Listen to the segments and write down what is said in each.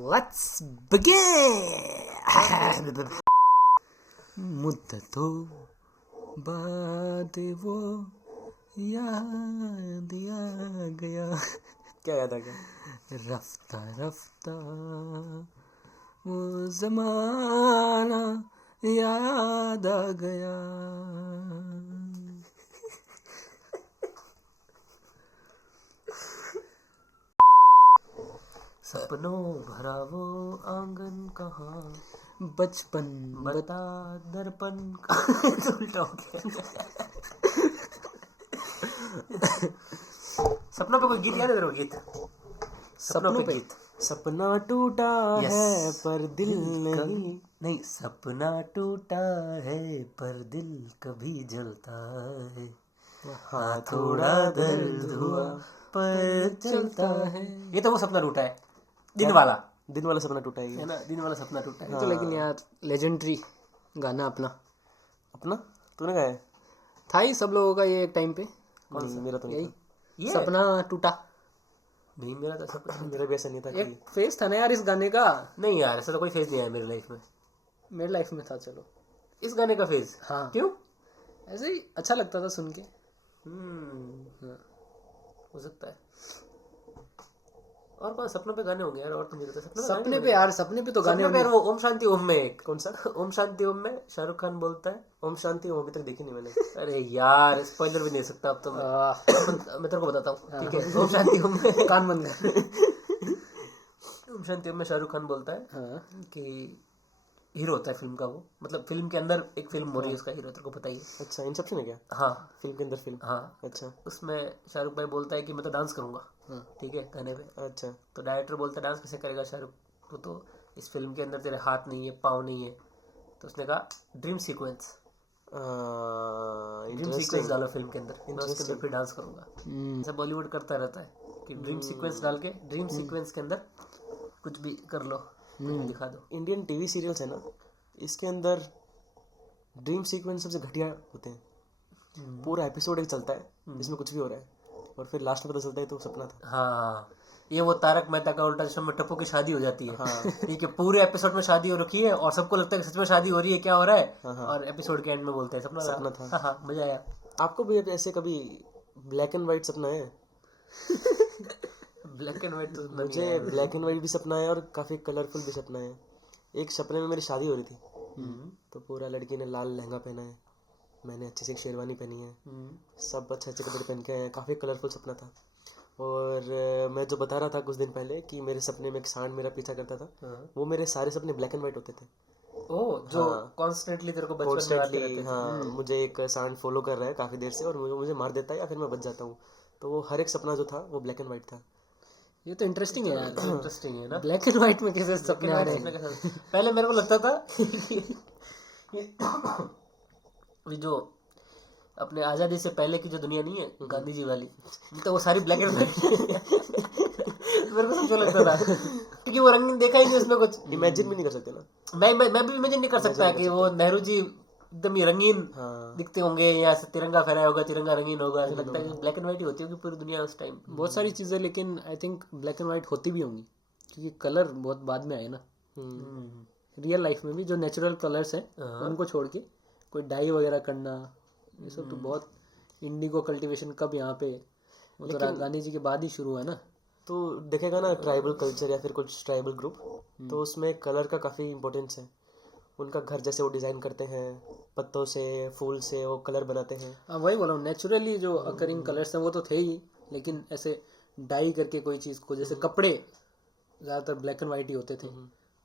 Let's begin. मुद्दतों बाद वो याद आ गया. क्या याद आ गया? रफ्ता रफ्ता वो जमाना याद आ गया. सपनों भरा वो आंगन कहाँ, बचपन बता दर्पण का उल्टा हो गया. सपनों पे कोई गीत याद है तेरे को? गीत सपनों पे गीत. सपना टूटा है पर दिल नहीं. सपना टूटा है पर दिल कभी जलता है. हाँ थोड़ा दर्द हुआ पर चलता है. ये तो वो सपना टूटा है, दिन वाला सपना टूटा है ना. दिन वाला सपना टूटा है. तो लेकिन यार लेजेंडरी गाना अपना तूने गाया है? था ही सब लोगों का ये एक टाइम पे. कौन सा? मेरा तो नहीं था. यही सपना टूटा. नहीं मेरा तो सपना मेरा भी ऐसा नहीं था. एक फेज था ना यार इस गाने का. नहीं यार ऐसा तो कोई फेज नहीं आया मेरी लाइफ में. मेरे लाइफ में था. चलो इस गाने का फेज. हाँ क्यों? ऐसे ही अच्छा लगता था सुन के. हो सकता है. और कौन सपनों पे गाने होंगे यार? और तो मुझे तो सपने पे यार, सपने पे तो गाने होंगे. वो ओम शांति ओम में एक कौन सा? ओम शांति ओम में शाहरुख खान बोलता है. ओम शांति ओम अभी तक देखी नहीं मैंने. अरे यार स्पॉइलर भी नहीं दे सकता अब तो मैं तेरे को बताता हूँ. ठीक है. ओम शांति ओम में कान बंद कर. ओम शांति ओम में शाहरुख खान बोलता है कि हीरो होता है फिल्म का वो. मतलब फिल्म के अंदर एक फिल्म हो रही है, उसका हीरो तेरे को पता ही है. अच्छा इंसेप्शन है क्या? हाँ फिल्म के अंदर फिल्म. हाँ. अच्छा. उसमें शाहरुख भाई बोलता है कि मैं तो डांस करूंगा. ठीक है गाने पे. अच्छा. तो डायरेक्टर बोलता है डांस कैसे करेगा शाहरुख, तो इस फिल्म के अंदर तेरे हाथ नहीं है, पाँव नहीं है. तो उसने कहा ड्रीम सीक्वेंस डालो फिल्म के अंदर, मैं उसके अंदर फिर डांस करूंगा. ऐसा बॉलीवुड करता रहता है कि ड्रीम सीक्वेंस डाल के ड्रीम सीक्वेंस के अंदर कुछ भी कर लो, कुछ भी दिखा दो. इंडियन टीवी सीरियल्स है ना, इसके अंदर ड्रीम सीक्वेंस सबसे घटिया होते हैं. पूरा एपिसोड एक चलता है इसमें कुछ भी हो रहा है और फिर लास्ट में पता चलता है तो सपना था. हाँ ये वो तारक मेहता का उल्टा चश्मा में टप्पू की शादी हो जाती है. ठीक है. पूरे एपिसोड में शादी हो रखी है और सबको लगता है कि सच में शादी हो रही है, क्या हो रहा है. और एपिसोड के एंड में बोलते हैं सपना था. हाँ मजा आया. आपको भी ऐसे कभी ब्लैक एंड व्हाइट सपना है? ब्लैक एंड व्हाइट तो मुझे ब्लैक एंड व्हाइट भी सपना है और काफी कलरफुल भी सपना है. एक सपने में मेरी शादी हो रही थी. तो पूरा लड़की ने लाल लहंगा पहना है, मैंने अच्छे से एक शेरवानी पहनी है, सब अच्छे अच्छे कपड़े पहन के आए हैं. काफ़ी कलरफुल सपना था. और मैं जो बता रहा था कुछ दिन पहले कि मेरे सपने में एक सांड मेरा पीछा करता था, वो मेरे सारे सपने ब्लैक एंड व्हाइट होते थे. जो कॉन्स्टेंटली तेरे को बचपन में आते रहते थे. हाँ मुझे एक सांड फॉलो कर रहा है काफ़ी देर से और मुझे मार देता है या फिर मैं बच जाता हूँ. तो वो हर एक सपना जो था वो ब्लैक एंड व्हाइट था. ये तो इंटरेस्टिंग है यार. इंटरेस्टिंग है ना. ब्लैक एंड व्हाइट में कैसे सपने आ रहे हैं? पहले मेरे को लगता था ये जो अपने आज़ादी से पहले की जो दुनिया नहीं है गांधी जी वाली, तो वो सारी ब्लैक एंड व्हाइट मेरे को समझ लगता था क्योंकि वो रंगीन देखा ही नहीं उसमें. कुछ इमेजिन भी नहीं कर सकते ना. मैं भी इमेजिन नहीं कर सकता कि वो नेहरू जी एकदम ही रंगीन दिखते होंगे या तिरंगा फहराया होगा, तिरंगा रंगीन होगा. ऐसा लगता है कि ब्लैक एंड व्हाइट ही होती होगी पूरी दुनिया उस टाइम. बहुत सारी चीज़ें लेकिन I think black and white होती भी होंगी क्योंकि कलर बहुत बाद में आए ना. रियल लाइफ में भी जो नेचुरल कलर्स है उनको छोड़ के कोई डाई वगैरह करना, ये सब तो बहुत. इंडिगो कल्टीवेशन कब यहाँ पे, वो तो गांधी जी के बाद ही शुरू है ना. तो देखेगा ना ट्राइबल कल्चर या फिर कुछ ट्राइबल ग्रुप, तो उसमें कलर का काफ़ी इंपॉर्टेंस है. उनका घर जैसे वो डिज़ाइन करते हैं, पत्तों से फूल से वो कलर बनाते हैं. हाँ वही बोला हूँ, नेचुरली जो अकरिंग कलर्स हैं वो तो थे ही, लेकिन ऐसे डाई करके कोई चीज़ को, जैसे कपड़े ज़्यादातर ब्लैक एंड वाइट ही होते थे,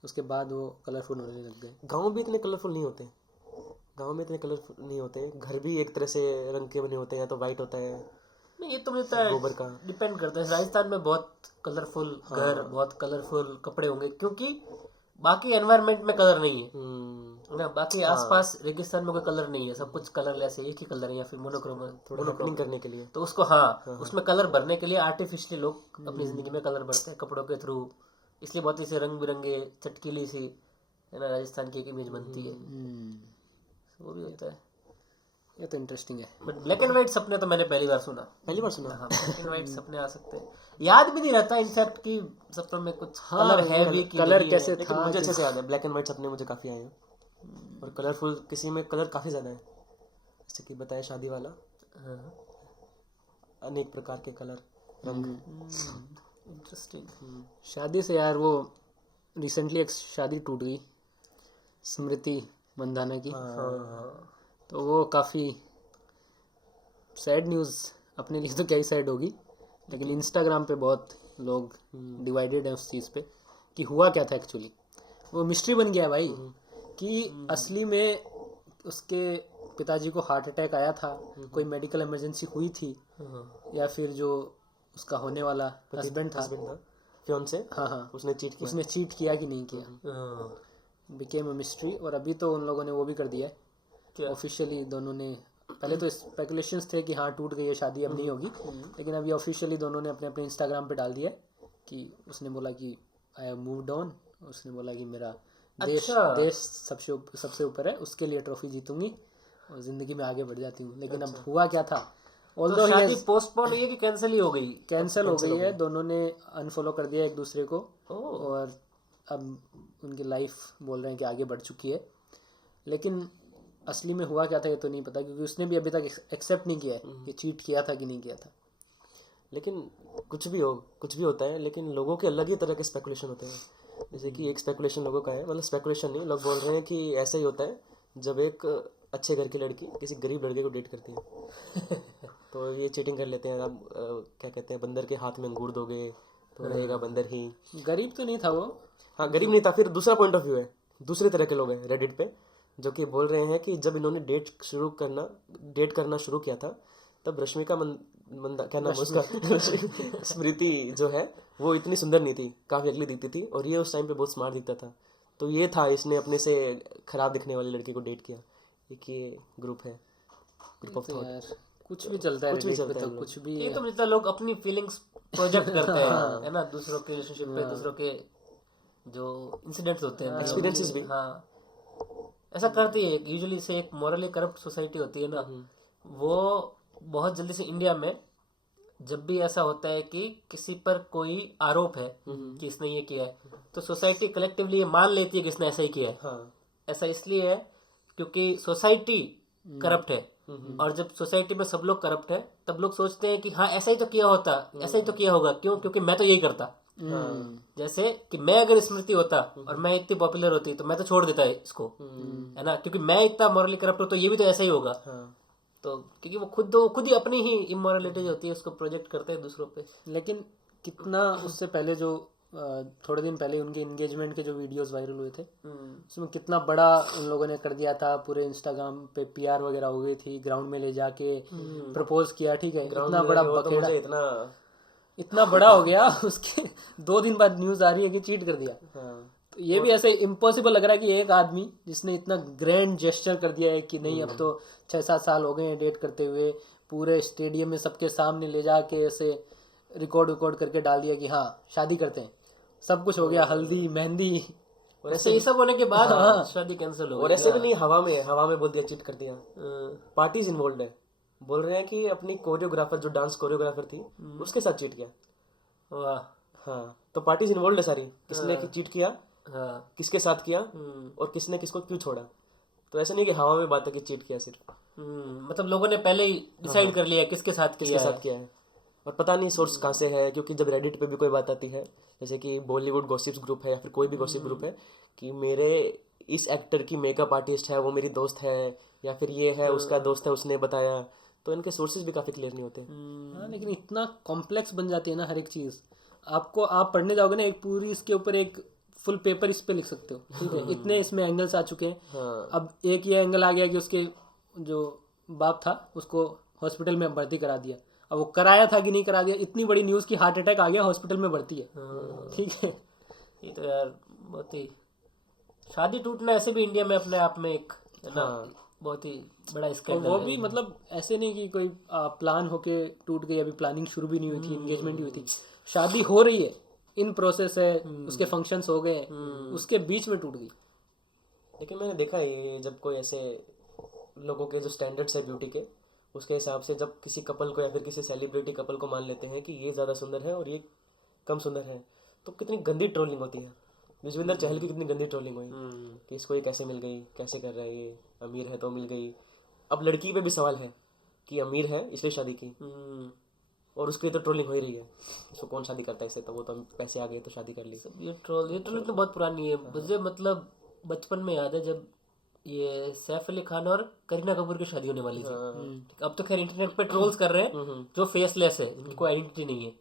उसके बाद वो कलरफुल होने लग गए. गाँव भी इतने कलरफुल नहीं होते. घर भी एक तरह से रंग के बने होते हैं, या तो वाइट होता है. नहीं ये तो मिलता है, गोबर का डिपेंड करता है. राजस्थान में बहुत कलरफुल घर, बहुत कलरफुल कपड़े होंगे क्योंकि बाकी एनवायरनमेंट में कलर नहीं है ना. बाकी आसपास रेगिस्तान में कोई कलर नहीं है, सब कुछ कलरलेस है, एक ही कलर है या फिर मोनोक्रोम करने के लिए. तो उसको उसमें कलर भरने के लिए आर्टिफिशियली लोग अपनी जिंदगी में कलर भरते हैं कपड़ों के थ्रू. इसलिए बहुत ही से रंग बिरंगे चटकीली सी है ना राजस्थान की एक इमेज बनती है. वो भी होता है. ये तो इंटरेस्टिंग है। बट ब्लैक एंड व्हाइट सपने तो मैंने पहली बार सुना। पहली बार सुना? हाँ, ब्लैक एंड व्हाइट सपने आ सकते हैं, याद भी नहीं रहता इनफैक्ट कि सपनों में कुछ कलर है भी कि कलर नहीं कैसे है। लेकिन था मुझे अच्छे से याद है, ब्लैक एंड व्हाइट सपने मुझे काफ़ी आए हैं और कलरफुल, किसी में कलर काफ़ी ज़्यादा है, जैसे कि बताया शादी वाला, हाँ, अनेक प्रकार के कलर, रंग। इंटरेस्टिंग। शादी से यार वो रिसेंटली एक शादी टूट गई, स्मृति मंदाना की। हाँ, तो वो काफ़ी सैड न्यूज़, अपने लिए तो क्या ही सैड होगी, लेकिन इंस्टाग्राम पे बहुत लोग डिवाइडेड हैं उस चीज़ पे कि हुआ क्या था एक्चुअली। वो मिस्ट्री बन गया भाई कि असली में उसके पिताजी को हार्ट अटैक आया था, कोई मेडिकल इमरजेंसी हुई थी, या फिर जो उसका होने वाला हस्बैंड था, फियोंसे, हाँ हाँ, उसने चीट किया। उसने चीट किया कि नहीं किया, बिकेम अ मिस्ट्री। और अभी तो उन लोगों ने वो भी कर दिया है ऑफिशियली, दोनों ने। पहले तो स्पेकुलेशंस थे कि हाँ टूट गई है शादी, अब नहीं होगी, लेकिन अभी ऑफिशियली दोनों ने अपने अपने इंस्टाग्राम पे डाल दिया है कि उसने बोला कि आई हैव मूव्ड ऑन। उसने बोला कि मेरा देश सबसे ऊपर है, उसके लिए ट्रॉफी जीतूंगी और जिंदगी में आगे बढ़ जाती हूँ। लेकिन अब हुआ क्या था, तो शादी पोस्टपोन हुई है कि कैंसिल ही हो गई? कैंसिल हो गई है, दोनों ने अनफॉलो कर दिया एक दूसरे को, और अब उनकी लाइफ बोल रहे हैं कि आगे बढ़ चुकी है। लेकिन असली में हुआ क्या था ये तो नहीं पता, क्योंकि उसने भी अभी तक एक्सेप्ट नहीं किया है कि चीट किया था कि नहीं किया था। लेकिन कुछ भी होता है, लेकिन लोगों के अलग ही तरह के स्पेकुलेशन होते हैं। जैसे कि एक स्पेकुलेशन लोगों का है, मतलब स्पेकुलेशन नहीं, लोग बोल रहे हैं कि ऐसा ही होता है जब एक अच्छे घर की लड़की किसी गरीब लड़के को डेट करती है तो ये चीटिंग कर लेते हैं। अब क्या कहते हैं, बंदर के हाथ में अंगूर दोगे तो रहेगा बंदर ही। गरीब तो नहीं था वो, हाँ गरीब नहीं था। फिर दूसरा पॉइंट ऑफ व्यू है, दूसरे तरह के लोग हैं रेडिट पे जो कि बोल रहे हैं कि जब इन्होंने डेट करना शुरू किया था तब रश्मिका क्या नाम है उसका स्मृति जो है वो इतनी सुंदर नहीं थी, काफ़ी अगली दिखती थी, और ये उस टाइम पे बहुत स्मार्ट दिखता था। तो ये था, इसने अपने से खराब दिखने वाली लड़की को डेट किया। एक ये ग्रुप है, ग्रुप ऑफ थॉट। यार कुछ भी चलता है, कुछ भी Reddit पे चलता है तो कुछ भी ये तो मुझे लोग अपनी फीलिंग्स प्रोजेक्ट करते हैं, है ना, दूसरों के रिलेशनशिप पे, दूसरों के जो इंसिडेंट्स होते हैं, एक्सपीरियंसेस भी। हाँ, ऐसा करती है यूजुअली। से एक मॉरली करप्ट सोसाइटी होती है ना, वो बहुत जल्दी से इंडिया में जब भी ऐसा होता है कि किसी पर कोई आरोप है कि इसने ये किया है, तो सोसाइटी कलेक्टिवली ये मान लेती है कि इसने ऐसा ही किया है। हाँ। ऐसा इसलिए है क्योंकि सोसाइटी करप्ट है, और जब सोसाइटी में सब लोग करप्ट है तब लोग सोचते हैं कि हाँ ऐसा ही तो किया होता, ऐसा ही तो किया होगा, क्यों? क्योंकि मैं तो यही करता। जैसे कि मैं अगर स्मृति होता और मैं इतनी पॉपुलर होती तो मैं तो छोड़ देता इसको, है ना, क्योंकि मैं इतना मॉरली करप्ट हूँ तो ये भी तो ऐसा ही होगा। तो क्योंकि वो खुद ही अपनी ही इमोरलिटी जो होती है उसको प्रोजेक्ट करते हैं दूसरों पे। लेकिन कितना उससे पहले जो थोड़े दिन पहले उनके एंगेजमेंट के जो वीडियोस वायरल हुए थे, उसमें कितना बड़ा उन लोगों ने कर दिया था, पूरे इंस्टाग्राम पे पीआर वगैरह हो गई थी, ग्राउंड में ले जाके प्रपोज किया, ठीक है, इतना बड़ा बखेड़ा, इतना बड़ा हो गया। उसके 2 दिन बाद न्यूज आ रही है कि चीट कर दिया। तो ये भी ऐसे इम्पॉसिबल लग रहा है कि एक आदमी जिसने इतना ग्रैंड जेस्चर कर दिया है कि नहीं अब तो 6-7 साल हो गए हैं डेट करते हुए, पूरे स्टेडियम में सबके सामने ले जाके ऐसे रिकॉर्ड करके डाल दिया कि हाँ शादी करते हैं, सब कुछ हो गया, हल्दी मेहंदी, और ऐसे ये सब होने के बाद शादी कैंसिल हो गई। और ऐसे भी नहीं, हवा में बोल दिया, चीट कर दिया। पार्टीज इन्वॉल्व है, बोल रहे हैं कि अपनी कोरियोग्राफर जो डांस कोरियोग्राफर थी उसके साथ चीट किया। वाह। हाँ, तो पार्टीज इन्वॉल्व है सारी, किसने चीट किया, किसके साथ किया, और किसने किसको क्यों छोड़ा। तो ऐसा नहीं कि हवा में बात है कि चीट किया सिर्फ, मतलब लोगों ने पहले ही डिसाइड कर लिया किसके साथ किया है। और पता नहीं सोर्स कहाँ से है, क्योंकि जब रेडिट पे भी कोई बात आती है, जैसे कि बॉलीवुड गॉसिप्स ग्रुप है या फिर कोई भी गॉसिप ग्रुप है कि मेरे इस एक्टर की मेकअप आर्टिस्ट है, वो मेरी दोस्त है, या फिर ये है उसका दोस्त है, उसने बताया, तो इनके सोर्सेज भी काफ़ी क्लियर नहीं होते। हाँ, लेकिन इतना कॉम्प्लेक्स बन जाती है ना हर एक चीज़। आपको आप पढ़ने जाओगे ना, एक पूरी इसके ऊपर एक फुल पेपर इस पे लिख सकते हो, ठीक है, इतने इसमें एंगल्स आ चुके हैं। अब एक ये एंगल आ गया कि उसके जो बाप था उसको हॉस्पिटल में भर्ती करा दिया, अब वो कराया था कि नहीं करा दिया, इतनी बड़ी न्यूज़ की हार्ट अटैक आ गया, हॉस्पिटल में भर्ती है, ठीक है। ये तो यार बहुत ही, शादी टूटना ऐसे भी इंडिया में अपने आप में एक बहुत ही बड़ा स्कैंडल है। वो भी मतलब ऐसे नहीं कि कोई प्लान होके टूट गई, अभी प्लानिंग शुरू भी नहीं हुई थी, एंगेजमेंट ही हुई थी, शादी हो रही है, इन प्रोसेस है, उसके फंक्शंस हो गए, उसके बीच में टूट गई। लेकिन मैंने देखा ये जब कोई ऐसे लोगों के जो स्टैंडर्ड्स है ब्यूटी के, उसके हिसाब से जब किसी कपल को या फिर किसी सेलिब्रिटी कपल को मान लेते हैं कि ये ज़्यादा सुंदर है और ये कम सुंदर है, तो कितनी गंदी ट्रोलिंग होती है। युजवेंद्र चहल की कितनी गंदी ट्रोलिंग हुई कि इसको ये कैसे मिल गई, कैसे कर रहा है, ये अमीर है तो मिल गई। अब लड़की पे भी सवाल है कि अमीर है इसलिए शादी की, और उसके लिए तो ट्रोलिंग हो ही रही है। उसको कौन शादी करता है इससे, तो वो तो पैसे आ गए तो शादी कर ली। ये ट्रोलिंग तो बहुत पुरानी है। मुझे मतलब बचपन में याद है जब ये सैफ अली खान और करीना कपूर की शादी होने वाली थी। अब तो खैर इंटरनेट पे ट्रोल्स कर रहे हैं जो फेसलेस है, जिनकी कोई आइडेंटिटी नहीं है।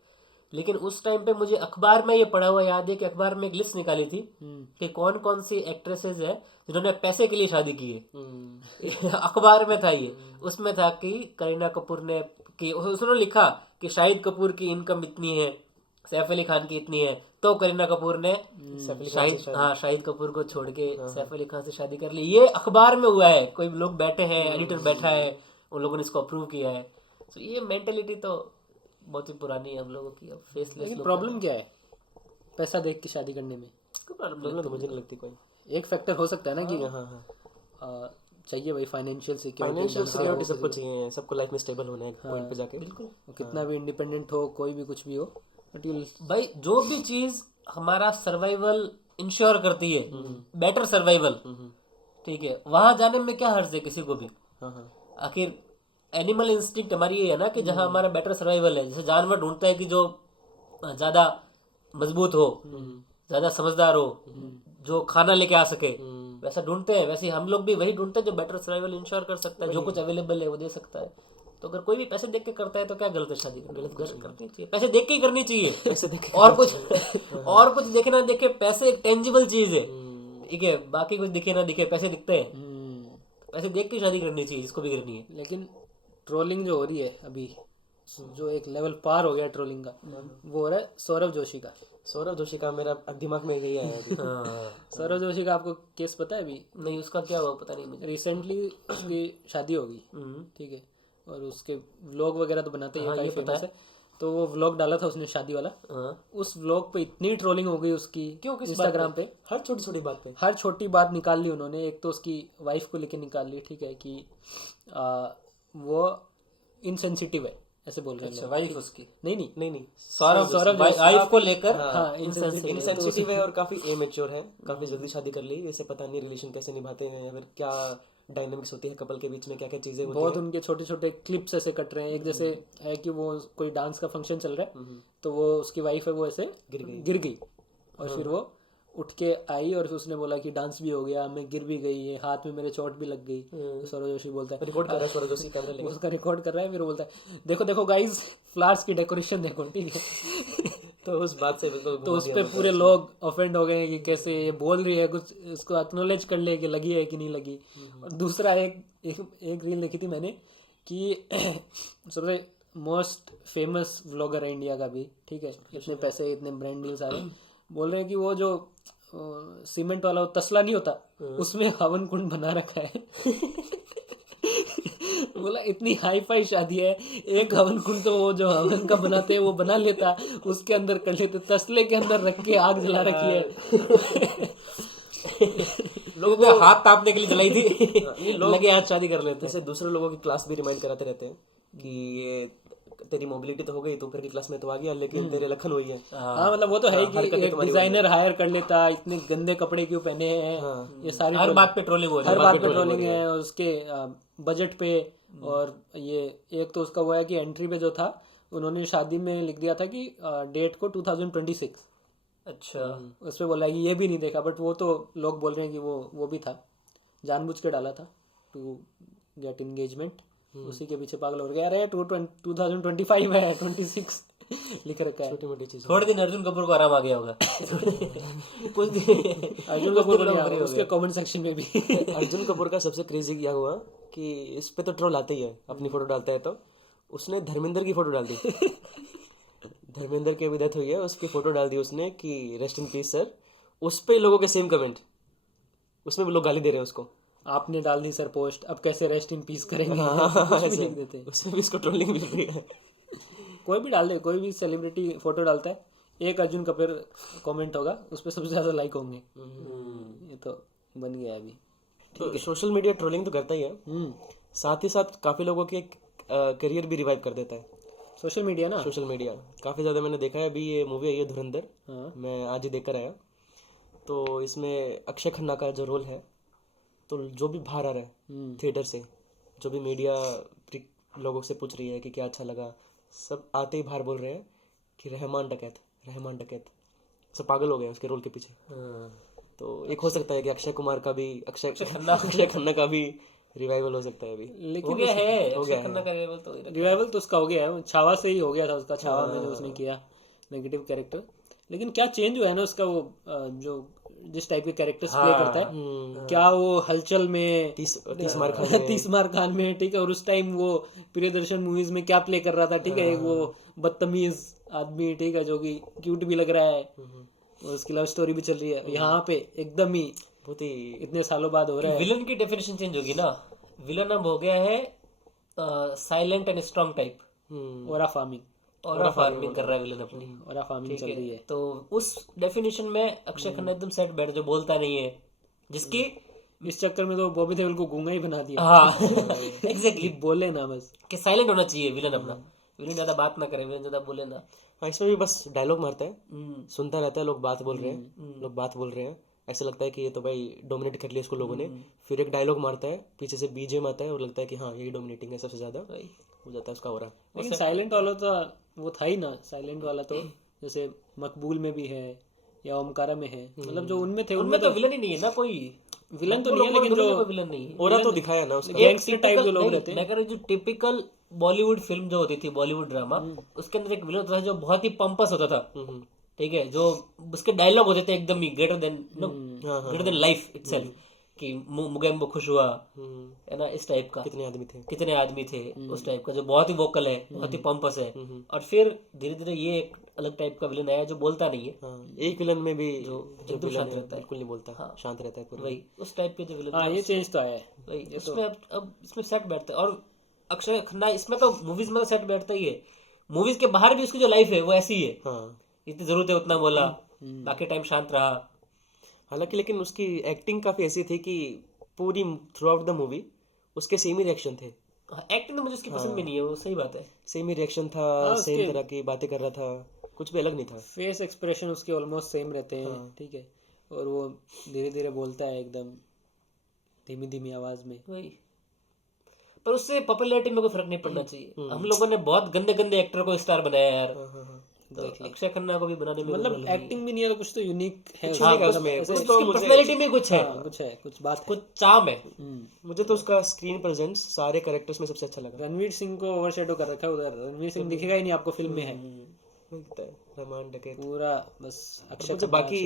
लेकिन उस टाइम पे मुझे अखबार में ये पढ़ा हुआ याद है कि अखबार में एक लिस्ट निकाली थी कि कौन कौन सी एक्ट्रेसेस है जिन्होंने पैसे के लिए शादी की है। अखबार में था ये। उसमें था कि करीना कपूर ने कि उसने लिखा कि शाहिद कपूर की इनकम इतनी है, सैफ अली खान की इतनी है, तो करीना कपूर ने शाहिद कपूर को छोड़ के सैफ अली खान से शादी कर ली। ये अखबार में हुआ है, कोई लोग बैठे हैं, एडिटर बैठा है, उन लोगों ने इसको अप्रूव किया है। तो ये मेंटेलिटी तो बहुत ही पुरानी है हम लोगों की। अब फेसलेस लोग प्रॉब्लम क्या है पैसा देख के शादी करने में? प्रॉब्लम तो मुझे नहीं लगती कोई। एक फैक्टर हो सकता है ना कि चाहिए भाई फाइनेंशियल सिक्योरिटी सबको चाहिए, सबको लाइफ में स्टेबल होना है एक पॉइंट पे जाके। बिल्कुल, कितना भी इंडिपेंडेंट हो, कोई भी कुछ भी हो, बट भाई जो भी चीज हमारा सर्वाइवल इंश्योर करती है, बेटर सर्वाइवल, ठीक है, वहां जाने में क्या हर्ज है किसी को भी। आखिर एनिमल इंस्टिंक्ट हमारी ये है ना कि जहां हमारा बेटर सर्वाइवल है। जैसे जानवर ढूंढता है कि जो ज्यादा मजबूत हो, ज्यादा समझदार हो, जो खाना लेके आ सके, वैसा ढूंढते हैं। वैसे हम लोग भी वही ढूंढते हैं जो बेटर सर्वाइवल इंश्योर कर सकता है, जो कुछ अवेलेबल है वो दे सकता है। तो अगर कोई भी पैसे देख के करता है तो क्या गलत है? शादी गलत करनी चाहिए, पैसे देख के ही करनी चाहिए। पैसे देख और कुछ देखे ना देखे, पैसे एक टेंजिबल चीज है, ठीक है, बाकी कुछ दिखे ना दिखे, पैसे दिखते हैं। पैसे देख के शादी करनी चाहिए जिसको भी करनी है। लेकिन ट्रोलिंग जो हो रही है अभी, जो एक लेवल पार हो गया ट्रोलिंग का, वो हो रहा है सौरभ जोशी का। मेरा दिमाग में यही आया अभी। सौरभ जोशी का आपको केस पता है अभी? नहीं, उसका क्या हुआ पता नहीं मुझे। रिसेंटली उसकी शादी होगी, ठीक है, और उसके व्लॉग वगैरह तो बनाते हैं, काफी फेमस है। तो वो व्लॉग डाला था उसने शादी वाला। उस व्लॉग पे इतनी ट्रोलिंग हो गई उसकी, क्यों, इंस्टाग्राम पे हर छोटी छोटी बात पे, हर छोटी बात निकाल ली उन्होंने। एक तो उसकी वाइफ को लेके निकाल ली, ठीक है, कि वो इनसेंसिटिव है, ऐसे बोल रहे हैं। वाइफ उसकी नहीं सौरभ वाइफ को लेकर इनसेंसिटिव है और काफी इमेच्योर है, काफी जल्दी शादी कर ली। जैसे पता नहीं रिलेशन कैसे निभाते हैं या फिर क्या डायनामिक्स होती है कपल के बीच में, क्या क्या चीजें होती बहुत उनके छोटे छोटे क्लिप्स ऐसे कट रहे हैं। एक जैसे है कि वो कोई डांस का फंक्शन चल रहा है, तो वो उसकी वाइफ है, वो ऐसे गिर गई और फिर वो उठ के आई और फिर उसने बोला कि डांस भी हो गया, मैं गिर भी गई, ये हाथ में मेरे चोट भी लग गई। तो सौरभ जोशी बोलता है, रिकॉर्ड कर रहा है सौरभ जोशी, कैमरा लेके उसका रिकॉर्ड कर रहा है, फिर बोलता है देखो देखो गाइस, फ्लावर्स की डेकोरेशन देखो, ठीक है। तो उस बात से तो उस पे पूरे लोग ऑफेंड हो गए कि कैसे ये बोल रही है, कुछ इसको एक्नॉलेज कर ले कि लगी है कि नहीं लगी। और दूसरा एक रील देखी थी मैंने कि सबसे मोस्ट फेमस व्लॉगर है इंडिया का भी, ठीक है, इतने पैसे, इतने ब्रांड डील्स आ रहे हैं, बोल रहे हैं कि वो जो सीमेंट वाला तसला नहीं होता, उसमें हवन कुंड बना रखा है। बोला इतनी हाई फाई शादी है, एक हवन कुंड तो वो जो हवन का बनाते हैं वो बना लेता, उसके अंदर कर लेते, तसले के अंदर रख के आग जला रखी है। लोगों को हाथ तापने के लिए जलाई थी, लोग लगे हाथ शादी कर लेते। जैसे दूसरे लोगों की क्लास भी रिमाइंड कराते रहते हैं कि ये तेरी मोबिलिटी तो हो गई, तू फिर की क्लास में तो आ गया, लेकिन तेरे लखन हुई है। हाँ, मतलब वो तो है कि एक डिजाइनर हायर कर लेता, इतने गंदे कपड़े क्यों पहने हैं, ये सारी हर बात पे ट्रोलिंग हो रही है, हर बात पे ट्रोलिंग है, और उसके बजट पे। और ये एक तो उसका हुआ है कि एंट्री पे जो था, उन्होंने शादी में लिख दिया था कि डेट को 2026। अच्छा, उस पे बोला कि ये भी नहीं देखा, बट वो तो लोग बोल रहे हैं कि वो भी था, जानबूझ के डाला था टू गेट एंगेजमेंट। उसी के पीछे पागल हो गया, अरे 2025 है, 26 लिख रखा है। छोटी मोटी चीज। थोड़े दिन अर्जुन कपूर को आराम आ गया होगा। कुछ दिन अर्जुन कपूर उसके कमेंट सेक्शन में भी। अर्जुन कपूर का सबसे क्रेजी क्या हुआ कि इस पे तो ट्रोल आते ही है, अपनी फोटो डालता है तो उसने धर्मेंद्र की फोटो डाल दी। धर्मेंद्र की अभी डेथ हुई है, उसकी फोटो डाल दी उसने कि रेस्ट इन पीस सर। उस पे लोगों के सेम कमेंट, उसमें भी लोग गाली दे रहे हैं उसको, आपने डाल दी सर पोस्ट, अब कैसे रेस्ट इन पीस करेंगे। ऐसे लिख देते हैं, उसमें भी इसको ट्रोलिंग मिल रही है। कोई भी डाल दे, कोई भी सेलिब्रिटी फोटो डालता है, एक अर्जुन कपूर कमेंट होगा, उस पर सबसे ज्यादा लाइक होंगे। ये तो बन गया अभी। तो सोशल मीडिया ट्रोलिंग तो करता ही है, साथ ही साथ काफी लोगों के करियर भी रिवाइव कर देता है सोशल मीडिया ना। सोशल मीडिया काफी ज्यादा मैंने देखा है। अभी ये मूवी आई है धुरंधर, हाँ। मैं आज ही देख कर आया। तो इसमें अक्षय खन्ना का जो रोल है, तो जो भी बाहर आ रहा है थिएटर से, जो भी मीडिया लोगों से पूछ रही है कि क्या अच्छा लगा, सब आते ही बाहर बोल रहे हैं कि रहमान डकैत, रहमान डकैत। सब पागल हो गए उसके रोल के पीछे। तो एक हो सकता है कि अक्षय खन्ना का भी रिवाइवल हो सकता है अभी। लेकिन हो गया है अक्षय खन्ना का रिवाइवल तो रिवाइवल तो उसका हो गया है, छावा से ही हो गया था उसका, छावा में जो उसने किया नेगेटिव कैरेक्टर। लेकिन क्या चेंज हुआ है ना उसका, वो जो जिस टाइप के कैरेक्टर्स प्ले करता है, क्या वो हलचल में 30 मार खान में, ठीक है, और उस टाइम वो प्रियदर्शन मूवीज में क्या प्ले कर रहा था, ठीक है, एक वो बदतमीज आदमी, ठीक है, जो कि क्यूट भी लग रहा है और उसकी लव स्टोरी भी चल रही है। यहाँ पे एकदम ही बहुत ही इतने सालों बाद हो रहा है। विलन की डेफिनेशन चेंज होगी ना। विलन अब हो गया है silent and strong type, aura farming कर रहा है विलन अपनी, ओरा फार्मिंग चल रही है। तो उस डेफिनेशन में अक्षय खन्ना एकदम सेट बैठ, जो बोलता नहीं है, जिसकी इस चक्कर में तो बॉबी देओल को गूंगा ही बना दिया। हाँ एग्जैक्टली, बोले ना बस कि साइलेंट होना चाहिए विलन अपना, विलन ज्यादा बात ना करे, विलन ज्यादा बोले ना। हाँ, इसमें भी बस डायलॉग मारता है, सुनता रहता है, लोग बात बोल रहे हैं, ऐसा लगता है कि ये तो भाई डोमिनेट कर लिया इसको लोगों ने। फिर एक डायलॉग मारता है, पीछे से बीजेम आता है और लगता है कि हाँ यही डोमिनेटिंग है सबसे ज्यादा, हो जाता है उसका हो रहा। लेकिन साइलेंट वाला तो वो था ही ना, साइलेंट वाला तो जैसे मकबूल में भी है या ओमकारा में है, मतलब जो उनमें थे उनमें तो विलन ही नहीं है ना, कोई विलन तो नहीं है, लेकिन जो विलन नहीं है, ओरा तो दिखाया ना उसका, गैंगस्टर टाइप जो लोग रहते हैं। मैं कह रहा हूँ जो टिपिकल बॉलीवुड फिल्म जो होती थी, बॉलीवुड ड्रामा, उसके अंदर एक विलन होता था जो बहुत ही पंपस होता था, ठीक है, जो उसके डायलॉग होते थे एकदम ही ग्रेटर देन लाइफ इटसेल्फ, कि मुगेम्बो खुश हुआ है ना, इस टाइप का, कितने आदमी थे उस टाइप का, जो बहुत ही वोकल है, बहुत ही पंपस है। और फिर धीरे धीरे ये एक अलग टाइप का विलन आया जो बोलता नहीं है। एक विलन में भी जो एकदम शांत रहता है, बिल्कुल नहीं बोलता, शांत रहता है पूरा, वही उस टाइप के जो विलन। हाँ, ये चेंज तो आया है वही उसमें अब इसमें सेट बैठता है। और अक्षय खन्ना इसमें तो मूवीज में तो सेट बैठता ही है, मूवीज के बाहर भी उसकी जो लाइफ है वो ऐसी है, जितनी जरूरत है उतना बोला, बाकी टाइम शांत रहा। हालांकि लेकिन उसकी एक्टिंग काफी ऐसी थी कि पूरी थ्रू आउट द मूवी उसके सेम ही रिएक्शन थे। एक्टिंग तो मुझे उसकी पसंद भी नहीं है, वो सही बात है, सेम ही रिएक्शन था, सेम तरह की बातें कर रहा था, कुछ भी अलग नहीं था। फेस एक्सप्रेशन उसके ऑलमोस्ट सेम रहते हैं, ठीक है, और वो धीरे धीरे बोलता है एकदम धीमी धीमी आवाज में। वही, पर उससे पॉपुलैरिटी में कोई फर्क नहीं पड़ना चाहिए। हम लोगों ने बहुत गंदे गंदे एक्टर को स्टार बनाया यार, तो अक्षय खन्ना को भी बनाने में मतलब एक्टिंग भी नहीं है तो कुछ तो यूनिक है, पर्सनैलिटी में कुछ है, कुछ बात, कुछ चार्म है। मुझे तो उसका स्क्रीन प्रेजेंस सारे कैरेक्टर्स में सबसे अच्छा लगा। रणवीर सिंह को ओवरशैडो कर रखा है उधर, रणवीर सिंह दिखेगा ही नहीं आपको फिल्म में, है रहमान डकैत पूरा बस अक्षय। मुझे बाकी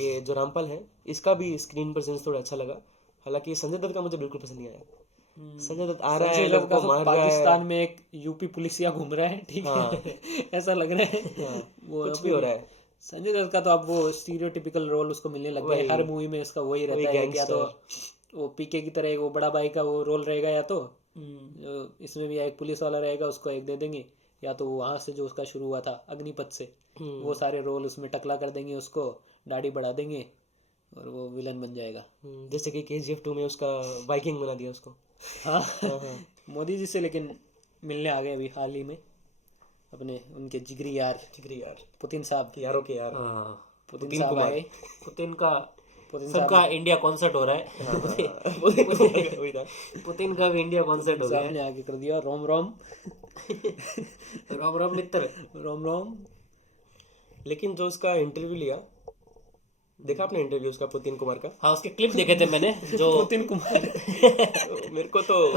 ये जो रामपाल है इसका भी स्क्रीन प्रेजेंस थोड़ा अच्छा लगा। हालांकि संजय दत्त का मुझे बिल्कुल पसंद नहीं आया। संजय दत्त आ रहा है, लोगों को मार रहा है, पाकिस्तान में एक यूपी पुलिसिया घूम रहा है, ठीक है, ऐसा लग रहा है, वो कुछ भी हो रहा है। संजय दत्त का तो अब वो स्टीरियोटिपिकल रोल उसको मिलने लग गया है, हर मूवी में इसका वही रहता है, या तो वो पीके की तरह वो बड़ा भाई का वो रोल रहेगा, या तो इसमें भी एक पुलिस वाला रहेगा, उसको एक दे देंगे, या तो वहां से जो उसका शुरू हुआ था अग्निपथ से, वो सारे रोल उसमें टकला कर देंगे, उसको दाढ़ी बढ़ा देंगे और वो विलन बन जाएगा। जैसे कि KGF 2 में उसका वाइकिंग बना दिया उसको। हाँ, मोदी जी से लेकिन मिलने आ गए अभी हाल ही में, अपने उनके जिगरी यार पुतिन साहब, यारों के यार, पुतिन साहब आए, पुतिन का इंडिया कॉन्सर्ट हो रहा है, पुतिन का भी इंडिया कॉन्सर्ट हो रहा है, आगे कर दिया रोम रोम रोम रोम मित्र, रोम रोम। लेकिन जो उसका इंटरव्यू लिया, देखा आपने इंटरव्यू उसका पुतिन कुमार का? हाँ, उसके क्लिप देखे थे मैंने, जो पुतिन कुमार मेरे को तो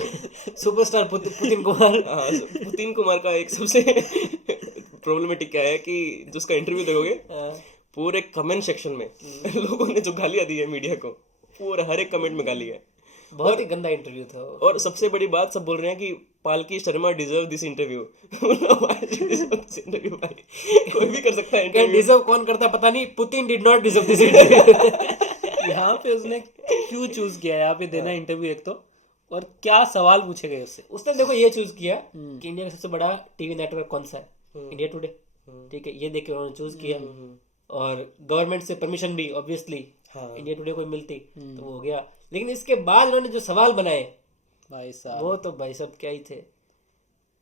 सुपरस्टार पुतिन कुमार का एक सबसे प्रॉब्लमेटिक क्या है कि जो उसका इंटरव्यू देखोगे, पूरे कमेंट सेक्शन में लोगों ने जो गालियां दी है मीडिया को, पूरे हर एक कमेंट में गाली है। बहुत ही गंदा इंटरव्यू था। और सबसे बड़ी बात, सब बोल रहे हैं कि पालकी शर्मा डिजर्व दिस इंटरव्यू। कोई भी कर सकता है इंटरव्यू, डिजर्व कौन करता है पता नहीं, Putin did not deserve this interview. यहाँ पे उसने क्यों चूज किया यहाँ पे देना इंटरव्यू, एक तो, और क्या सवाल पूछे गए उससे। उसने देखो ये चूज किया कि इंडिया का सबसे बड़ा टीवी नेटवर्क कौन सा है, इंडिया टुडे, ठीक है, ये देख के उन्होंने चूज किया। और गवर्नमेंट से परमिशन भी ऑब्वियसली इंडिया टुडे को मिलती तो वो हो गया। लेकिन इसके बाद उन्होंने जो सवाल बनाए भाई साहब वो तो भाई साहब क्या ही थे।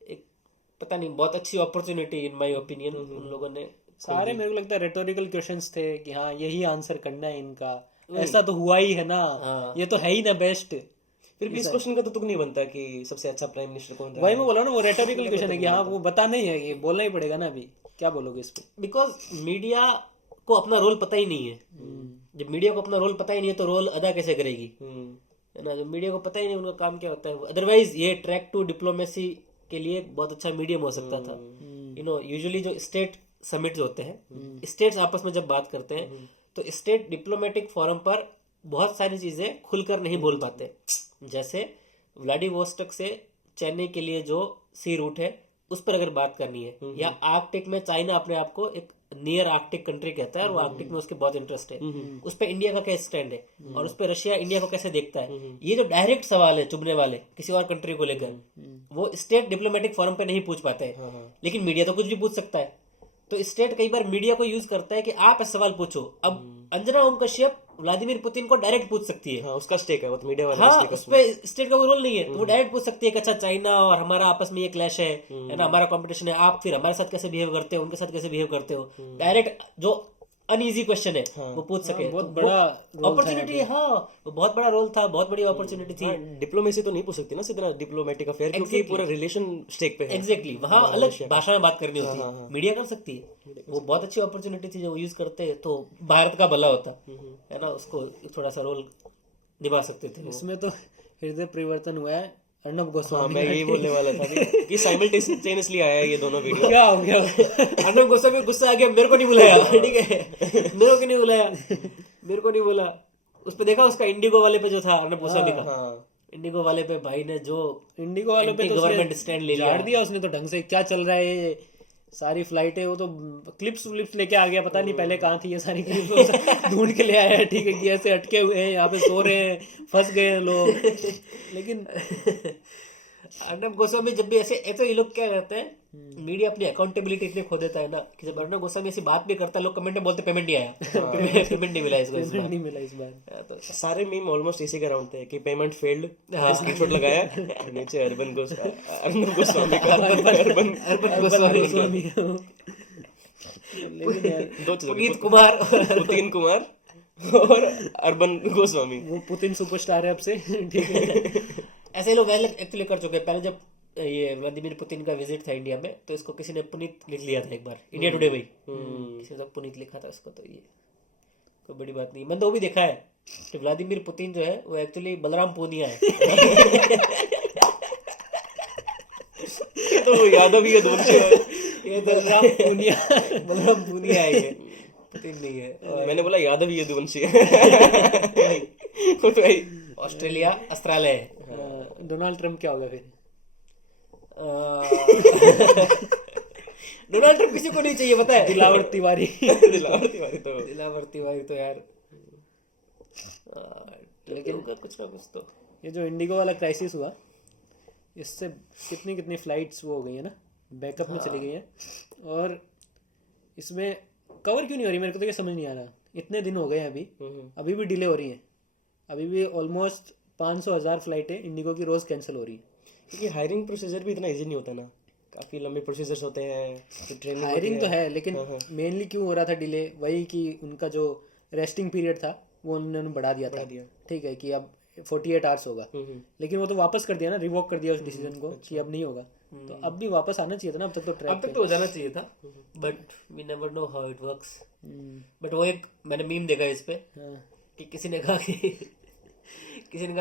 एक पता नहीं, बहुत अच्छी अपॉर्चुनिटी इन माय ओपिनियन उन लोगों ने। सारे मेरे को लगता है रेटोरिकल क्वेश्चंस थे कि हाँ यही आंसर करना है इनका, ऐसा तो हुआ ही है ना, ये तो है ही ना बेस्ट। फिर भी इस क्वेश्चन का तो तुक नहीं बनता कि सबसे अच्छा प्राइम मिनिस्टर कौन रहा वही मैं बोला ना, वो रेटोरिकल क्वेश्चन है कि हाँ वो बताना ही है, ये बोलना ही पड़ेगा ना। अभी क्या बोलोगे इस पे? बिकॉज मीडिया को अपना रोल पता ही नहीं है। जब मीडिया को अपना रोल पता ही नहीं है तो रोल अदा कैसे करेगी, है ना। जब मीडिया को पता ही नहीं उनका काम क्या होता है, अदरवाइज ये ट्रैक टू डिप्लोमेसी के लिए बहुत अच्छा मीडियम हो सकता था। यूजुअली जो स्टेट समिट होते हैं, स्टेट्स आपस में जब बात करते हैं तो स्टेट डिप्लोमेटिक फोरम पर बहुत सारी चीजें खुलकर नहीं बोल पाते। जैसे व्लादिवोस्टोक से चेन्नई के लिए जो सी रूट है उस पर अगर बात करनी है, या आर्कटिक में चाइना अपने आप को एक नियर आर्कटिक कंट्री कहता है और वो आर्कटिक में उसके बहुत इंटरेस्ट है, उस पर इंडिया का क्या स्टैंड है और उस पर रशिया इंडिया को कैसे देखता है, ये जो डायरेक्ट सवाल है चुभने वाले किसी और कंट्री को लेकर, वो स्टेट डिप्लोमेटिक फोरम पे नहीं पूछ पाते हैं। लेकिन मीडिया तो कुछ भी पूछ सकता है। तो स्टेट कई बार मीडिया को यूज करता है कि आप ऐसा सवाल पूछो। अब अंजना ओम कश्यप व्लादिमीर पुतिन को डायरेक्ट पूछ सकती है, हाँ, उसका स्टेक है, वो तो मीडिया वाला हाँ, स्टेक है उस पे स्टेट का कोई रोल नहीं है, तो वो डायरेक्ट पूछ सकती है कि अच्छा चाइना और हमारा आपस में ये क्लैश है ना, हमारा कंपटीशन है, आप फिर हमारे साथ कैसे बिहेव करते हो, उनके साथ कैसे बिहेव करते हो। डायरेक्ट जो अनईजी क्वेश्चन है वो पूछ सके। बहुत बड़ा अपॉर्चुनिटी, हाँ वो बहुत बड़ा रोल था, बहुत बड़ी अपॉर्चुनिटी थी। डिप्लोमेसी तो नहीं पूछ सकती ना सीधा डिप्लोमेटिक अफेयर, क्योंकि पूरा रिलेशन स्टेक पे है। एग्जैक्टली, वहाँ अलग भाषा में बात करनी होती है, मीडिया कर सकती है। वो बहुत अच्छी अपॉर्चुनिटी थी जो वो यूज करते तो भारत का भला होता, है ना, उसको थोड़ा सा रोल निभा सकते थे। इसमें तो हृदय परिवर्तन हुआ है अर्नब गोस्वामी। मैं यही बोलने वाला था कि साइमल्टेनियसली आया है ये दोनों वीडियो। क्या हो गया? अर्नब गोस्वामी गुस्सा आ गया, मेरे को नहीं बुलाया, ठीक है, मेरे को नहीं बुलाया, मेरे को नहीं बोला। उस पे देखा उसका इंडिगो वाले पे जो था अर्नब गोस्वामी का, इंडिगो वाले पे भाई ने जो इंडिगो वाले पे तो गवर्नमेंट स्टैंड ले लिया, झाड़ दिया उसने तो ढंग से। क्या चल रहा है ये सारी फ्लाइटें, वो तो क्लिप्स व्लिप्स लेके आ गया, पता नहीं पहले कहाँ थी ये सारी क्लिप्स ढूंढ के ले आया है, ठीक है, कि ऐसे अटके हुए हैं यहाँ पे, सो रहे हैं, फंस गए हैं लोग। लेकिन अर्नब गोस्वामी जब भी ऐसे ऐसे ये लोग क्या करते हैं, मीडिया अपनी अकाउंटेबिलिटी इतने खो देता है ना कि जब अर्नब गोस्वामी ऐसी बात भी करता है लोग कमेंट में बोलते पेमेंट नहीं आया, पेमेंट नहीं मिला इसको, पेमेंट नहीं मिला इस बार। तो सारे मीम ऑलमोस्ट इसी के राउंड थे कि पेमेंट फेल्ड, स्क्रीनशॉट लगाया नीचे अर्नब गोस्वामी का, अर्बन गोस्वामी। लेकिन यार दो चीज़, पुनीत कुमार, पुतिन कुमार और अर्बन गोस्वामी, वो पुतिन सुपरस्टार है अब से, ठीक है। ऐसे लोग एक्चुअली कर चुके हैं। पहले जब ये व्लादिमीर पुतिन का विजिट था इंडिया में तो इसको किसी ने पुनीत लिख लिया था एक बार, इंडिया टुडे में किसी ने पुनीत लिखा था इसको, तो ये कोई बड़ी बात नहीं। मैंने तो वो भी देखा है कि व्लादिमीर पुतिन जो है वो एक्चुअली बलराम पूनिया है। तो यादव ही है दोनों से, ये बलराम पूनिया है, ये पुतिन नहीं है। मैंने बोला यादव ही है दोनों से। ऑस्ट्रेलिया अस्ट्रेलिया डोनाल्ड ट्रम्प क्या होगा फिर? डोनाल्ड ट्रम्प किसी को नहीं चाहिए, पता है। दिलावर तिवारी दिलावर तिवारी तो यार, लेकिन कुछ ना कुछ तो। ये जो इंडिगो वाला क्राइसिस हुआ, इससे कितनी कितनी फ्लाइट्स वो हो गई है ना, बैकअप में चली गई है, और इसमें कवर क्यों नहीं हो रही, मेरे को तो ये समझ नहीं आ रहा। इतने दिन हो गए हैं, अभी भी डिले हो रही है, अभी भी ऑलमोस्ट 500,000 फ्लाइटें इंडिगो की रोज कैंसिल हो रही है। क्योंकि हायरिंग प्रोसीजर भी इतना इजी नहीं होता ना, काफी लंबे प्रोसीजर्स होते हैं, ट्रेनिंग हायरिंग तो है, लेकिन मेनली क्यों हो रहा था डिले, वही कि उनका जो रेस्टिंग पीरियड था वो उन्होंने बढ़ा दिया था, ठीक है, कि अब 48 आवर्स होगा, लेकिन वो तो वापस कर दिया ना, रिवोक कर दिया उस डिसीजन को कि अब नहीं होगा। तो अब भी वापस आना चाहिए था ना, अब तक तो ट्रैक, अब तक तो हो जाना चाहिए था, but we never know how it works. But वो एक मैंने मीम देखा इस पे कि किसी ने कहा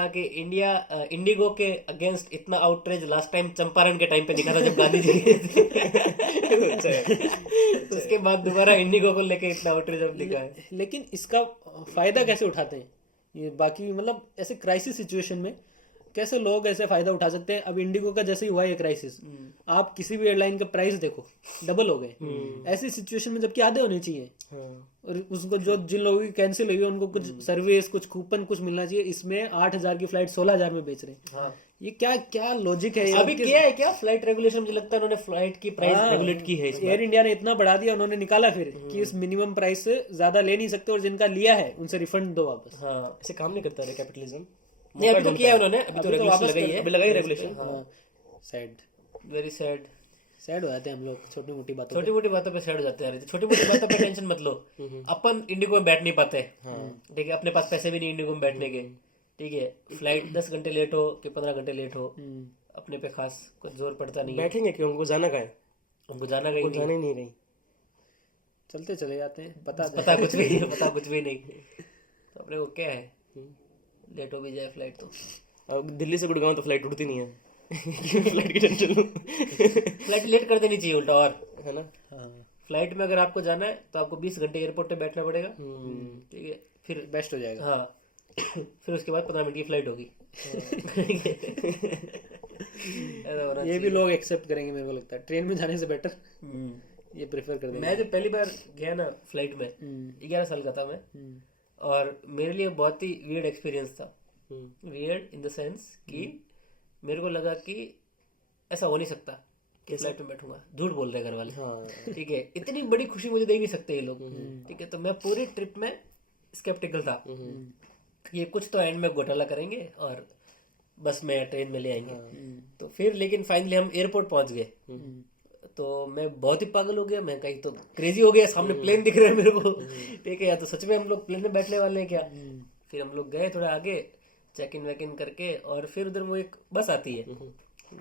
कि इंडिगो के अगेंस्ट इतना आउटरीच लास्ट टाइम चंपारण के टाइम पे दिखा था जब गांधी जी तो उसके बाद दोबारा इंडिगो को लेके इतना आउटरीच अब दिखा है। लेकिन इसका फायदा कैसे उठाते हैं ये बाकी, मतलब ऐसे क्राइसिस सिचुएशन में कैसे लोग ऐसे फायदा उठा सकते हैं। अब इंडिगो का जैसे ही हुआ ये क्राइसिस, आप किसी भी एयरलाइन का प्राइस देखो डबल हो गए। ऐसी सिचुएशन में जबकि आधे होने चाहिए, और उसको जो जिन लोगों की कैंसिल हुई है उनको कुछ सर्विस, कुछ कूपन, कुछ मिलना चाहिए। इसमें 8,000 की फ्लाइट 16,000 में बेच रहे हैं। ये क्या क्या लॉजिक है? अभी किया है क्या फ्लाइट रेगुलेशन? मुझे लगता है उन्होंने फ्लाइट की प्राइस रेगुलेट की है इस बार। एयर इंडिया ने इतना बढ़ा दिया, उन्होंने निकाला फिर कि इस मिनिमम प्राइस से ज्यादा ले नहीं सकते, और जिनका लिया है उनसे रिफंड दो वापस। हाँ, ऐसे काम नहीं करता है कैपिटलिज्म। नहीं अभी तो किया है उन्होंने, अभी तो रेगुलेशन लगाई है, अभी लगाई regulation. Sad, very sad. Sad हो जाते हैं हम लोग छोटी मोटी बातों छोटी मोटी बातों पे सैड हो जाते हैं। छोटी मोटी बातों पे टेंशन मत लो। अपन इंडिगो में बैठ नहीं पाते, ठीक है, अपने पास पैसे भी नहीं इंडिगो में बैठने के, ठीक है, फ्लाइट 10 घंटे लेट हो कि 15 घंटे लेट हो, अपने पे खास कुछ जोर पड़ता नहीं है। बैठेंगे क्यों? उनको जाना कहाँ है? उनको जाना कहीं नहीं, जाना ही नहीं कहीं, चलते चले जाते हैं। पता कुछ भी नहीं, पता कुछ भी नहीं। तो अपने को क्या है, लेट हो भी जाए फ्लाइट तो। अब दिल्ली से गुड़गांव तो फ्लाइट उड़ती नहीं है। फ्लाइट की टेंशन लूं। फ्लाइट लेट कर देनी चाहिए उल्टा, और है ना। फ्लाइट में अगर आपको जाना है तो आपको 20 घंटे एयरपोर्ट पे बैठना पड़ेगा, ठीक है, फिर बेस्ट हो जाएगा। हाँ फिर उसके बाद 15 मिनट की फ्लाइट होगी। ये भी लोग एक्सेप्ट करेंगे मेरे को लगता है, ट्रेन में जाने से बेटर ये प्रेफर कर देंगे। मैं जब पहली बार गया ना फ्लाइट में, 11 साल का था मैं, और मेरे लिए बहुत ही वियर्ड एक्सपीरियंस था। वियर्ड इन द सेंस कि मेरे को लगा कि ऐसा हो नहीं सकता कि फ्लाइट में बैठूंगा। झूठ बोल रहे घर वाले, ठीक है, इतनी बड़ी खुशी मुझे दे नहीं सकते ये लोग, ठीक है। तो मैं पूरी ट्रिप में स्केप्टिकल था, ये कुछ तो एंड में घोटाला करेंगे और बस में ट्रेन में ले आएंगे। तो फिर लेकिन फाइनली हम एयरपोर्ट पहुंच गए, तो मैं बहुत ही पागल हो गया। मैं कहीं तो क्रेजी हो गया, सामने प्लेन दिख रहा है मेरे को, ठीक है, या तो सच में हम लोग प्लेन में बैठने वाले हैं क्या। फिर हम लोग गए थोड़ा आगे, चेक इन वेक इन करके, और फिर उधर वो एक बस आती है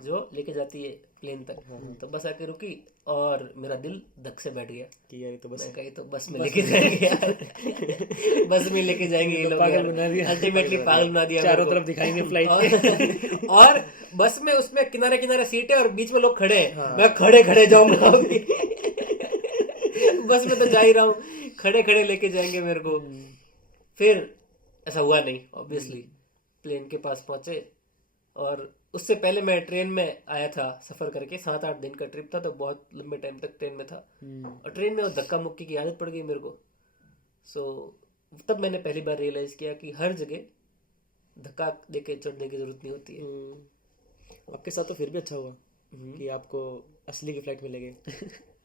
जो लेके जाती है प्लेन तक। तो बस आके रुकी और मेरा दिल धक से बैठ गया कि यार तो बस मैं कहीं तो बस में लेके जाएंगे यार। बस में लेके जाएंगे ये लोग, पागल बना दिया, अल्टीमेटली पागल बना दिया, चारों तरफ दिखाएंगे फ्लाइट। और बस में उसमें किनारे किनारे सीट है और बीच में लोग खड़े हैं। मैं खड़े खड़े जाऊंगा अभी। बस में तो जा ही रहा हूँ, खड़े खड़े लेके जाएंगे मेरे को। फिर ऐसा हुआ नहीं, ऑब्वियसली प्लेन के पास पहुंचे, और उससे पहले मैं ट्रेन में आया था सफर करके, 7-8 दिन का ट्रिप था, तो बहुत लंबे टाइम तक ट्रेन में था। और ट्रेन में वो धक्का मुक्की की आदत पड़ गई मेरे को। सो तब मैंने पहली बार रियलाइज किया कि हर जगह धक्का देके चढ़ने की जरूरत नहीं होती है। आपके साथ तो फिर भी अच्छा हुआ कि आपको असली की फ्लाइट मिल गई।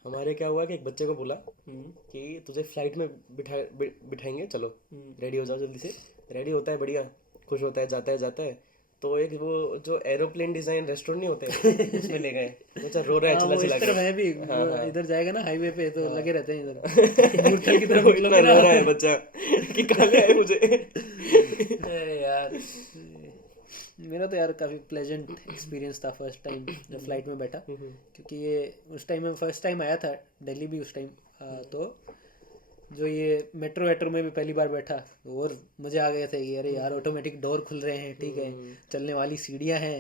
हमारे क्या हुआ कि एक बच्चे को बोला कि तुझे फ्लाइट में बिठाएंगे, चलो रेडी हो जाओ जल्दी से। रेडी होता है, बढ़िया खुश होता है, जाता है तो एक वो जो एरोप्लेन डिजाइन रेस्टोरेंट नहीं होते उसमें ले गए। अच्छा रो रहा है चिल्ला चिल्ला के। मैं भी इधर जाएगा ना हाईवे पे तो लगे रहते हैं इधर न्यूट्रल की तरफ। इतना रो रहा है बच्चा कि कहाँ ले आए मुझे। अरे यार मेरा तो यार काफ़ी प्लेजेंट एक्सपीरियंस था फर्स्ट टाइम जब फ्लाइट में बैठा, क्योंकि ये उस टाइम में फर्स्ट टाइम आया था दिल्ली भी उस टाइम। तो जो ये मेट्रो वेट्रो में भी पहली बार बैठा और मजे आ गए थे कि अरे यार ऑटोमेटिक डोर खुल रहे हैं, ठीक है, चलने वाली सीढ़ियां हैं।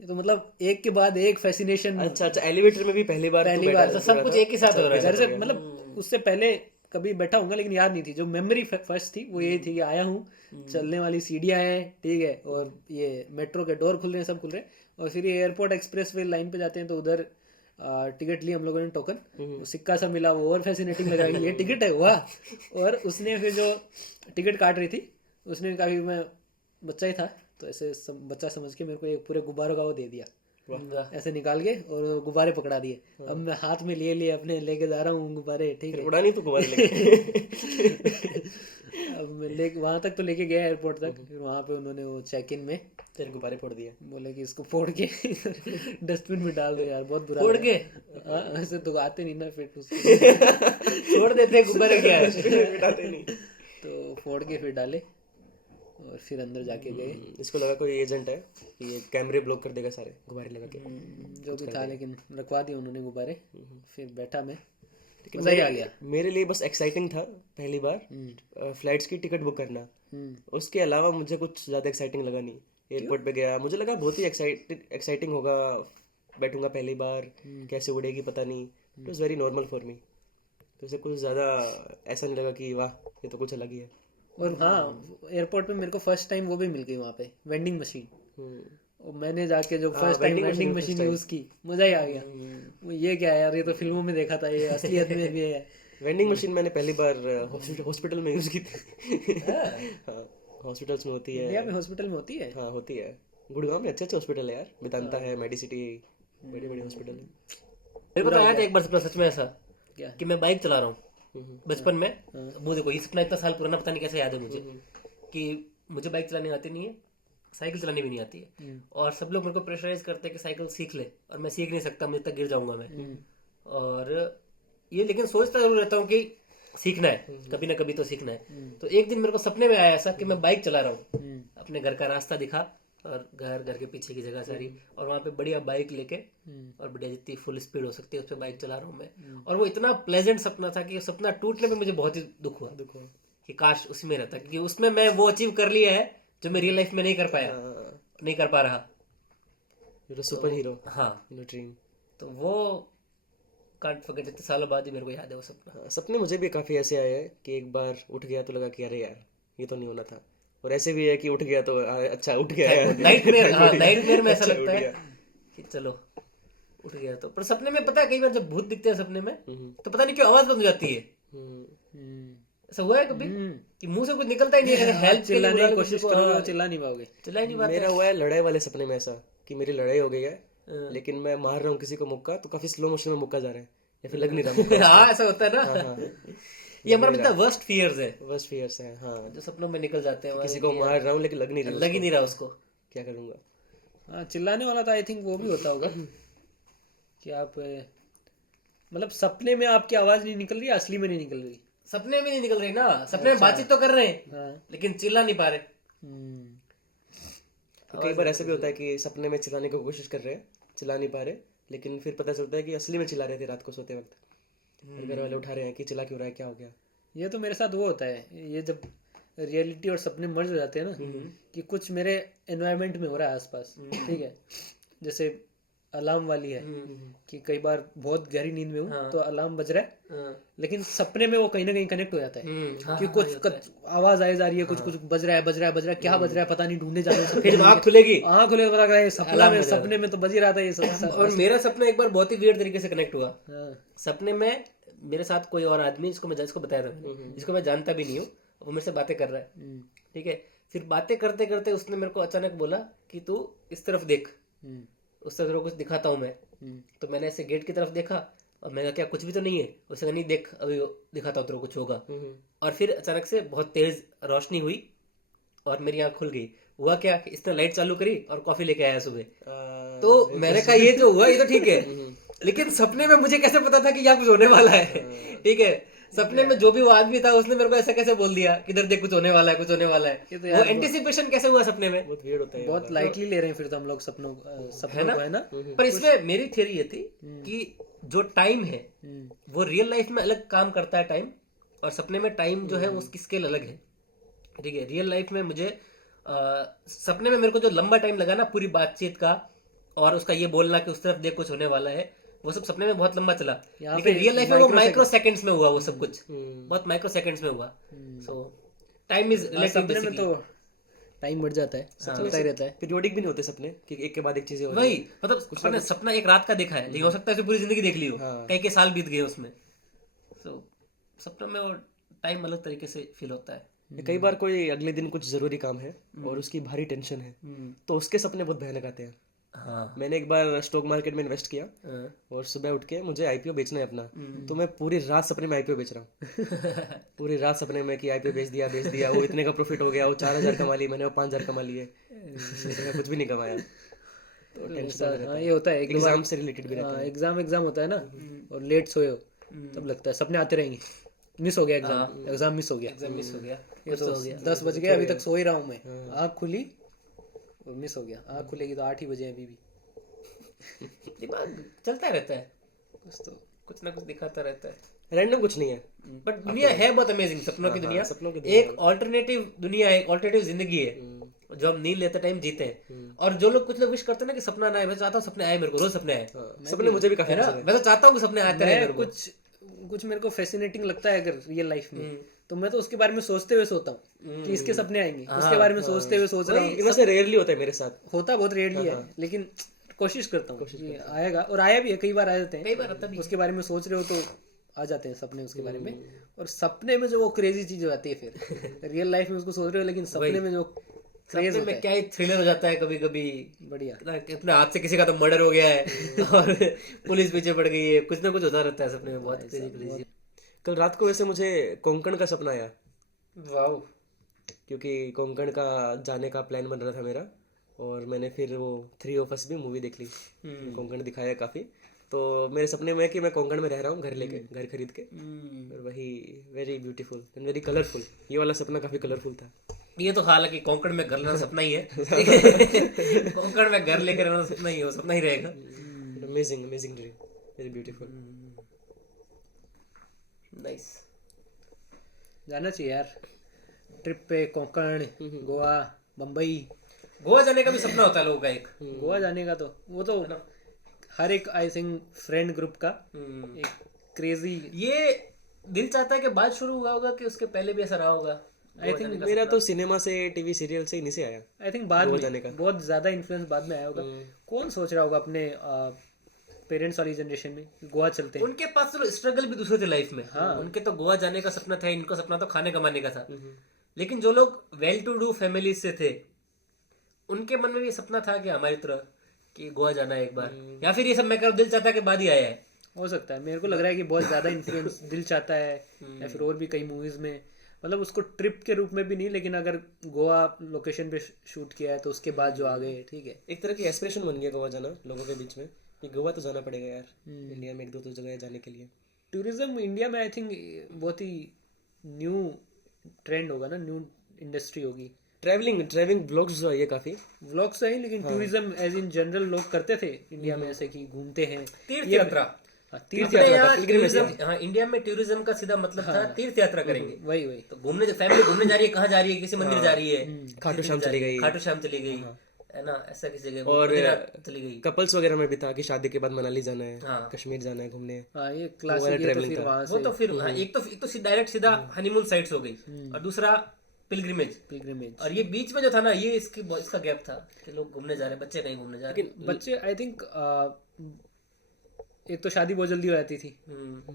ये तो मतलब एक के बाद एक फैसिनेशन। अच्छा एलिवेटर में भी पहली बार तो सब कुछ एक ही साथ हो रहा है। से मतलब उससे पहले कभी बैठा हूँगा लेकिन याद नहीं थी। जो मेमोरी फर्स्ट थी वो यही थी कि आया हूँ, चलने वाली सीढ़ियाँ हैं, ठीक है, और ये मेट्रो के डोर खुल रहे हैं, सब खुल रहे हैं। और फिर ये एयरपोर्ट एक्सप्रेस वे लाइन पे जाते हैं तो उधर टिकट ली हम लोगों ने, टोकन सिक्का सा मिला, वो और फैसिनेटिंग लगा कि ये टिकट है वाह। और उसने फिर जो टिकट काट रही थी उसने कहा कि मैं बच्चा ही था तो ऐसे बच्चा समझ के मेरे को एक पूरे गुब्बारों का वो दे दिया, ऐसे निकाल के, और गुब्बारे पकड़ा दिए। अब मैं हाथ में लिए अपने लेके जा रहा हूँ गुब्बारे, ठीक है, उड़ा नहीं तो गुब्बारे लेके। अब मैं वहां तक तो लेके गया एयरपोर्ट तक। फिर वहां पे उन्होंने वो चेक इन में तेरे गुब्बारे फोड़ दिए, बोले कि इसको फोड़ के डस्टबिन में डाल दो। यार बहुत बुरा फोड़ के ऐसे तो आते नहीं ना, फिर छोड़ देते गुब्बारे, क्या मिटाते नहीं, तो फोड़ के फिर डाले और फिर अंदर जाके गए। इसको लगा कोई एजेंट है कि ये कैमरे ब्लॉक कर देगा सारे गुब्बारे लगा के, जो भी था, लेकिन रखवा दिए उन्होंने गुब्बारे। फिर बैठा मैं, मजा ही आ गया। मेरे लिए बस एक्साइटिंग था पहली बार फ्लाइट्स की टिकट बुक करना। उसके अलावा मुझे कुछ ज़्यादा एक्साइटिंग लगा नहीं। एयरपोर्ट पे गया, मुझे लगा बहुत ही एक्साइटिंग होगा, बैठूंगा पहली बार, कैसे उड़ेगी पता नहीं। It was very normal for me. तो इसे कुछ ज़्यादा ऐसा नहीं लगा कि वाह ये तो कुछ अलग ही है। और हाँ, एयरपोर्ट पे मेरे को फर्स्ट टाइम वो भी मिल गई वहाँ पे वेंडिंग मशीन। और मैंने जाके जो first time vending machine use की, मजा ही आ गया। ये क्या है यार, ये तो फिल्मों में देखा था, ये असलियत में भी है। वेंडिंग मशीन मैंने पहली बार हॉस्पिटल में यूज की थी। हाँ, हॉस्पिटल्स में होती है। इंडिया में हॉस्पिटल में होती है? हाँ होती है, गुड़गांव में अच्छे अच्छे हॉस्पिटल है यार, मेदांता है, मेडिसिटी, बड़े बड़े हॉस्पिटल है। मेरे को तो आया था एक बार सपना सच में ऐसा क्या? कि मैं बाइक चला रहा हूँ बचपन में। वो देखो ये सपना इतना साल पुराना, पता नहीं कैसे याद है मुझे, कि मुझे बाइक चलानी आती नहीं है, साइकिल चलानी भी नहीं आती है, और सब लोग मेरे को प्रेशराइज करते हैं कि साइकिल सीख ले, और मैं सीख नहीं सकता, मुझे तक गिर जाऊंगा मैं। और ये लेकिन सोचता जरूर रहता हूँ कि सीखना है, कभी ना कभी तो सीखना है। तो एक दिन मेरे को सपने में आया ऐसा कि मैं बाइक चला रहा हूँ, अपने घर का रास्ता दिखा, और घर के पीछे की जगह सारी, और वहाँ पे बढ़िया बाइक लेके, और बढ़िया जितनी फुल स्पीड हो सकती है उस पर बाइक चला रहा हूँ मैं। और वो इतना प्लेजेंट सपना था कि सपना टूटने पे मुझे बहुत ही दुख हुआ कि काश उसमें रहता, क्योंकि उसमें मैं वो अचीव कर लिया है जो मैं रियल लाइफ में नहीं कर पाया, नहीं कर पा रहा। Super hero. हाँ, ड्रीम। तो वो कांट फॉरगेट, जितने सालों बाद ही मेरे को याद है वो सपना। सपने मुझे भी काफी ऐसे आए हैं कि एक बार उठ गया तो लगा कि अरे यार ये तो नहीं होना था, और ऐसे भी है कि उठ गया तो अच्छा उठ गया है। नाइटमेयर में ऐसा लगता है कि चलो उठ गया तो। पर सपने में पता है, कई बार जब भूत दिखते हैं सपने में तो पता नहीं क्यों आवाज बंद हो जाती है। ऐसा हुआ है कभी कि मुंह से कुछ निकलता ही नहीं है, हेल्प चिल्लाने की कोशिश करोगे, चिल्ला नहीं पाओगे, चिल्ला ही नहीं पाते। मेरा हुआ है लड़ाई वाले सपने में ऐसा कि मेरी लड़ाई हो गई है, लेकिन मैं मार रहा हूँ किसी को मुक्का, तो काफी स्लो मोशन में मुक्का जा रहा है, या फिर लग नहीं रहा मुक्का। हाँ ऐसा होता है ना। ये हमारा मतलब वर्स्ट फियर्स है, वर्स्ट फियर्स है। हाँ, जो सपनों में निकल जाते हैं, किसी को मार रहा हूँ लेकिन लग ही नहीं रहा उसको, क्या करूंगा। हाँ, चिल्लाने वाला तो आई थिंक वो भी होता होगा कि आप मतलब सपने में आपकी आवाज नहीं निकल रही, असली में नहीं निकल रही। सपने में नहीं निकल रही ना, सपने में बातचीत तो कर रहे हैं लेकिन चिल्ला नहीं पा रहे। कई बार ऐसा भी होता है कि सपने में चिल्लाने की कोशिश कर रहे हैं, चिल्ला नहीं पा रहे, लेकिन फिर पता चलता है कि असली में चिल्ला रहे थे रात को सोते वक्त, घर वाले उठा रहे हैं कि चिल्ला क्यों रहा है, क्या हो गया। ये तो मेरे साथ वो होता है, ये जब रियलिटी और सपने मर्ज हो जाते हैं ना, कि कुछ मेरे एनवायरनमेंट में हो रहा है आसपास, ठीक है, जैसे अलार्म वाली है कि कई बार बहुत गहरी नींद में हूँ तो अलार्म बज रहा है, लेकिन सपने में वो कहीं ना कहीं कनेक्ट हो जाता है कि कुछ आवाज आई जा रही है, कुछ कुछ बज रहा है, क्या बज रहा है पता नहीं, ढूंढने जा रहे हैं, फिर आँख खुलेगी, आँख खुलेगा पता लगा सपने में तो बज ही रहा था ये सब। और मेरा सपना एक बार बहुत ही वियर्ड तरीके से कनेक्ट हुआ। सपने में मेरे साथ कोई और आदमी, जिसको बताया था मैंने, जिसको मैं जानता भी नहीं हूँ, वो मेरे से बातें कर रहा है, ठीक है। फिर बातें करते करते उसने मेरे को अचानक बोला कि तू इस तरफ देख, उस तरफ कुछ दिखाता हूँ मैं। तो मैंने ऐसे गेट की तरफ देखा, और मैंने कहा क्या कुछ भी तो नहीं है, उसने कहा नहीं देख अभी दिखाता हूँ तेरे को कुछ होगा। और फिर अचानक से बहुत तेज रोशनी हुई और मेरी आँख खुल गई। हुआ क्या कि इसने लाइट चालू करी और कॉफी लेके आया सुबह। तो मैंने कहा ये जो हुआ ये तो ठीक है, लेकिन सपने में मुझे कैसे पता था कि यहाँ कुछ होने वाला है, ठीक है। सपने में जो भी वो आदमी था उसने मेरे को ऐसा कैसे बोल दिया कि इधर देख कुछ होने वाला है, कुछ होने वाला है। वो एंटिसिपेशन कैसे हुआ सपने में, बहुत वियर्ड होता है, बहुत लाइटली ले रहे हैं फिर तो हम लोग सपनों को, है ना। पर इसमें मेरी थ्योरी ये थी कि जो टाइम है वो रियल लाइफ में अलग काम करता है टाइम, और सपने में टाइम जो है उसकी स्केल अलग है, ठीक है। रियल लाइफ में मुझे सपने में मेरे को जो लंबा टाइम लगा ना पूरी बातचीत का, और उसका ये बोलना कि उस तरफ देख कुछ होने वाला है, वो सब सपने में बहुत लंबा चला, लेकिन रियल लाइफ में वो माइक्रो सेकंड्स में हुआ, वो सब कुछ बहुत माइक्रो सेकंड्स में हुआ। सो टाइम इज रिलेटिव। सपने में तो टाइम बढ़ जाता है, चलता ही रहता है, पीरियोडिक भी नहीं होते सपने कि एक के बाद एक चीजें हो वही, मतलब सपना एक रात का देखा है, लेकिन हो सकता है पूरी जिंदगी देख ली हो, कई साल बीत गए उसमें। सो सपना में वो टाइम अलग तरीके से फील होता है। कई बार कोई अगले दिन कुछ जरूरी काम है और उसकी भारी टेंशन है, तो उसके सपने बहुत भयानक आते हैं। हाँ। मैंने एक बार स्टॉक मार्केट में इन्वेस्ट किया, और सुबह उठ के मुझे आईपीओ बेचना है अपना, तो मैं पूरी रात सपने में आईपीओ बेच रहा हूँ। पूरी रात सपने में कि आईपीओ बेच दिया, वो इतने का प्रॉफिट हो गया, वो 4,000 कमा ली मैंने, वो 5,000 कमा लिए, मैंने कुछ भी नहीं कमाया। तो टेंशन ये होता है, एग्जाम से रिलेटेड भी रहता है। एग्जाम होता है ना, और लेट सोए हो तब लगता है सपने आते रहेंगे, मिस हो गया एग्जाम मिस हो गया, ये तो 10 बज गए, अभी तक सो ही रहा हूँ मैं, आँख खुली और मिस हो गया, आँख खुलेगी तो 8 ही बजे अभी भी। दिमाग चलता रहता है, कुछ ना कुछ दिखाता रहता है, रैंडम कुछ नहीं है। बट दुनिया है बहुत अमेजिंग, सपनों की दुनिया, एक ऑल्टरनेटिव दुनिया है, ऑल्टरनेटिव जिंदगी है जो हम नींद लेते टाइम जीते हैं। और जो लोग कुछ लोग विश करते हैं ना कि सपना ना आए, मैं चाहता हूँ सपने आए, मेरे को रोज सपने आए। सपने मुझे भी काफी मैं तो चाहता हूँ सपने आते रहे। कुछ कुछ मेरे को फैसिनेटिंग लगता है अगर रियल लाइफ में, तो मैं तो उसके बारे में सोचते हुए सोता हूँ कि इसके सपने आएंगे, उसके बारे में सोचते हुए सोच रहा हूँ। वैसे रेयरली होता है मेरे साथ, होता बहुत रेयरली है, लेकिन कोशिश करता हूँ कि आएगा, और आया भी है, कई बार आ जाते हैं, कई बार आता भी उसके बारे में सोच रहे हो तो आ जाते हैं सपने उसके बारे में। और सपने में जो वो क्रेजी चीज हो जाती है, फिर रियल लाइफ में उसको सोच रहे हो, लेकिन सपने में जो क्रेज सपने में क्या ही थ्रिलर हो जाता है कभी कभी, बढ़िया। अपने हाथ से किसी का तो मर्डर हो गया है और पुलिस पीछे पड़ गई है, कुछ ना कुछ होता रहता है सपने में, बहुत क्रेजी। कल रात को वैसे मुझे कोंकण का सपना आया, वाओ। क्योंकि कोंकण का जाने का प्लान बन रहा था मेरा, और मैंने फिर वो 3 of Us भी मूवी देख ली, कोंकण दिखाया काफ़ी। तो मेरे सपने में है कि मैं कोंकण में रह रहा हूँ, घर लेके, घर खरीद के, और वही very beautiful and very colourful. ये वाला सपना काफ़ी कलरफुल था। ये तो हालांकि कोंकण में घर लेना सपना ही है कोंकण में घर लेकर रहना सपना ही है, वो सपना ही रहेगा। Amazing amazing dream, very beautiful. Nice. जाना चाहिए यार ट्रिप पे, कोंकण, गोवा, मुंबई। गोवा जाने का भी सपना होता है लोगों का एक। गोवा जाने का तो वो तो हर एक आई थिंक फ्रेंड ग्रुप का एक क्रेजी। ये दिल चाहता है कि बाद शुरू हुआ होगा कि उसके पहले भी ऐसा रहा होगा। आई थिंक मेरा तो सिनेमा से, टीवी सीरियल से इन्हीं से आया। आई थिंक बाद गोवा में जाने का। बहुत ज्यादा इन्फ्लुएंस बाद में आया होगा। कौन सोच रहा होगा अपने पेरेंट्स वाली जनरेशन में गोवा चलते हैं। उनके पास तो स्ट्रगल भी दूसरे थे लाइफ में। उनके तो गोवा जाने का सपना था, इनका सपना तो खाने कमाने का था। लेकिन जो लोग वेल टू डू फैमिली से थे, उनके मन में भी सपना था कि हमारी तरह कि गोवा जाना है एक बार, या फिर ये सब मैं कह रहा हूं दिल चाहता के बाद ही आया है। हो सकता है, मेरे को लग रहा है कि बहुत ज्यादा इन्फ्लुएंस दिल चाहता है, या फिर और भी कई मूवीज में, मतलब उसको ट्रिप के रूप में भी नहीं, लेकिन अगर गोवा लोकेशन पे शूट किया है तो उसके बाद जो आ गए, ठीक है, एक तरह की एस्पिरेशन बन गया गोवा जाना लोगों के बीच में, कि गोवा तो जाना पड़ेगा यार, इंडिया में 1-2 जगह जाने के लिए। टूरिज्म इंडिया में आई थिंक बहुत ही न्यू ट्रेंड होगा ना, न्यू इंडस्ट्री होगी। ट्रैवलिंग ब्लॉग्स जो है ये काफी व्लॉग्स तो है, लेकिन टूरिज्म एज इन जनरल लोग करते थे इंडिया में, ऐसे कि घूमते हैं, तीर्थ यात्रा। तीर्थ अपने यात्रा यहाँ का tourism- हाँ, इंडिया में टूरिज्म का सीधा मतलब था तीर्थ यात्रा करेंगे। वही वही तो घूमने, फैमिली घूमने जा रही है, कहाँ जा रही है, किसी मंदिर जा रही है, खाटू श्याम चली गई, खाटू श्याम चली गई है ना, ऐसा किसी जगह और मदिरा चली गई। कपल्स वगैरह में भी था कि शादी के बाद मनाली जाना है, हाँ। कश्मीर जाना है घूमने। हाँ, ये क्लासिक, ये तो फिर वहाँ वो तो फिर हाँ, एक तो डायरेक्ट सीधा हनीमून साइट्स हो गई, और दूसरा पिलग्रिमेज। पिलग्रिमेज। और ये बीच में जो था ना, ये इसका गैप था कि लोग घूमने जा रहे हैं, बच्चे कहीं घूमने जा रहे हैं। बच्चे आई थिंक एक तो शादी बहुत जल्दी हो जाती थी,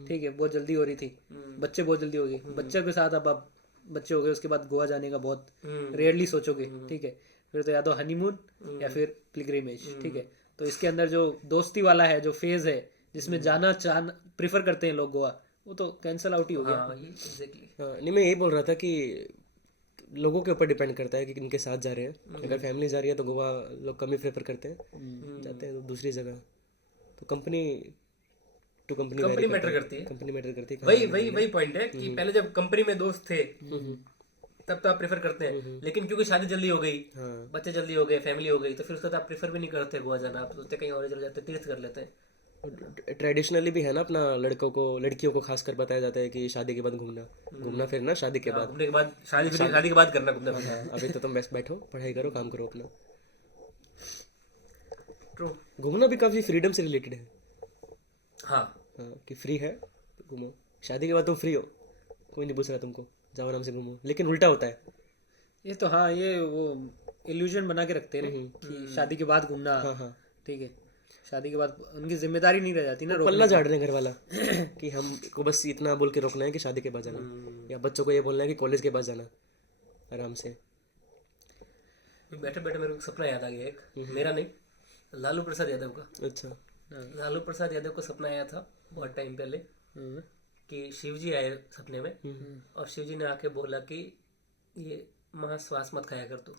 ठीक है, बहुत जल्दी हो रही थी, बच्चे बहुत जल्दी हो गए, बच्चों के साथ अब बच्चे हो गए, उसके बाद गोवा जाने का बहुत रेयरली सोचोगे, ठीक है, फिर तो या तो हनीमून या फिर पिलग्रिमेज, ठीक है। तो इसके अंदर जो दोस्ती वाला है, जो फेज है जिसमें जाना प्रिफर करते हैं लोग गोवा, वो तो कैंसल आउट ही हो गया। नहीं, मैं यही बोल रहा था कि लोगों के ऊपर डिपेंड करता है कि किनके साथ जा रहे हैं। अगर फैमिली जा रही है तो गोवा लोग कम ही प्रेफर करते हैं, जाते हैं तो दूसरी जगह। तो कंपनी टू कंपनी मैटर करती है, कंपनी मैटर करती है। वही पॉइंट है कि पहले जब कंपनी में दोस्त थे तब तो आप प्रेफर करते हैं, लेकिन क्योंकि शादी जल्दी हो गई, बच्चे जल्दी हो गए, फैमिली हो गई, तो फिर उसके बाद आप प्रेफर भी नहीं करते गोवा जाना, आप सोचते कहीं और चले जाते, तीर्थ कर लेते हैं। ट्रेडिशनली भी है ना अपना, लड़कियों को खासकर बताया जाता है कि शादी के बाद घूमना फिरना शादी के बाद, घूमने के बाद शादी के बाद करना घूमना फिरना। अभी तो तुम बस बैठो, पढ़ाई करो, काम करो अपना। ट्रू। घूमना भी काफी फ्रीडम से रिलेटेड है। हाँ, कि फ्री है तो घूमो, शादी के बाद तुम फ्री हो, कोई नहीं पूछ रहा तुमको, जाओ आराम से घूमो। लेकिन उल्टा होता है ये तो, हाँ, ये वो इल्यूजन बना के रखते हैं ना कि शादी के बाद घूमना, ठीक है, शादी के बाद उनकी जिम्मेदारी नहीं रह जाती ना, पल्ला झाड़ रहे हैं घर वाला कि हमको बस इतना बोल के रोकना है कि शादी के बाद जाना, या बच्चों को ये बोलना है कि कॉलेज के बाद जाना आराम से। बैठे बैठे मेरे को सपना याद आ गया एक, मेरा नहीं, लालू प्रसाद यादव का। अच्छा। लालू प्रसाद यादव को सपना आया था बहुत टाइम पहले कि शिव जी आए सपने में, और शिव जी ने आके बोला कि ये मांस वास मत खाया कर तू,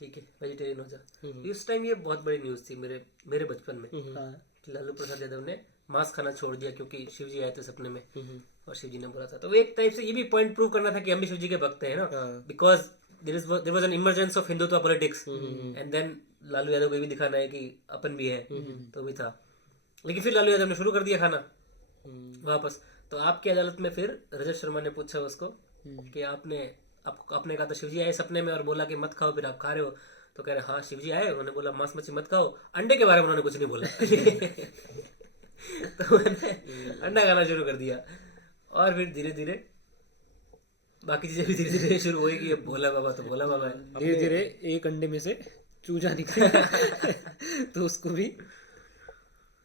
ठीक है, वेजिटेरियन हो जा। इस टाइम ये बहुत बड़ी न्यूज थी मेरे बचपन में कि लालू प्रसाद यादव ने मांस खाना छोड़ दिया क्योंकि शिव जी आए थे सपने में और शिव जी ने बोला था। तो एक टाइप से ये भी पॉइंट प्रूव करना था कि हम भी शिव जी के भक्त हैं ना, because there was an emergence of Hindutva politics, and then Lalu Yadav को भी दिखाना है कि अपन भी है, तो भी था। लेकिन फिर लालू यादव ने शुरू कर दिया खाना वापस। तो आपकी अदालत में फिर रजत शर्मा ने पूछा उसको कि आपने कहा था शिवजी आए सपने में और बोला कि मत खाओ, फिर आप खा रहे हो। तो कह रहे हाँ शिवजी आए, उन्होंने बोला मांस मच्छी मत खाओ, अंडे के बारे में उन्होंने कुछ नहीं बोला तो मैंने अंडा खाना शुरू कर दिया, और फिर धीरे धीरे बाकी चीजें भी धीरे धीरे शुरू हुई कि अब भोला बाबा तो भोला बाबा है। धीरे धीरे एक अंडे में से चूजा निकला तो उसको भी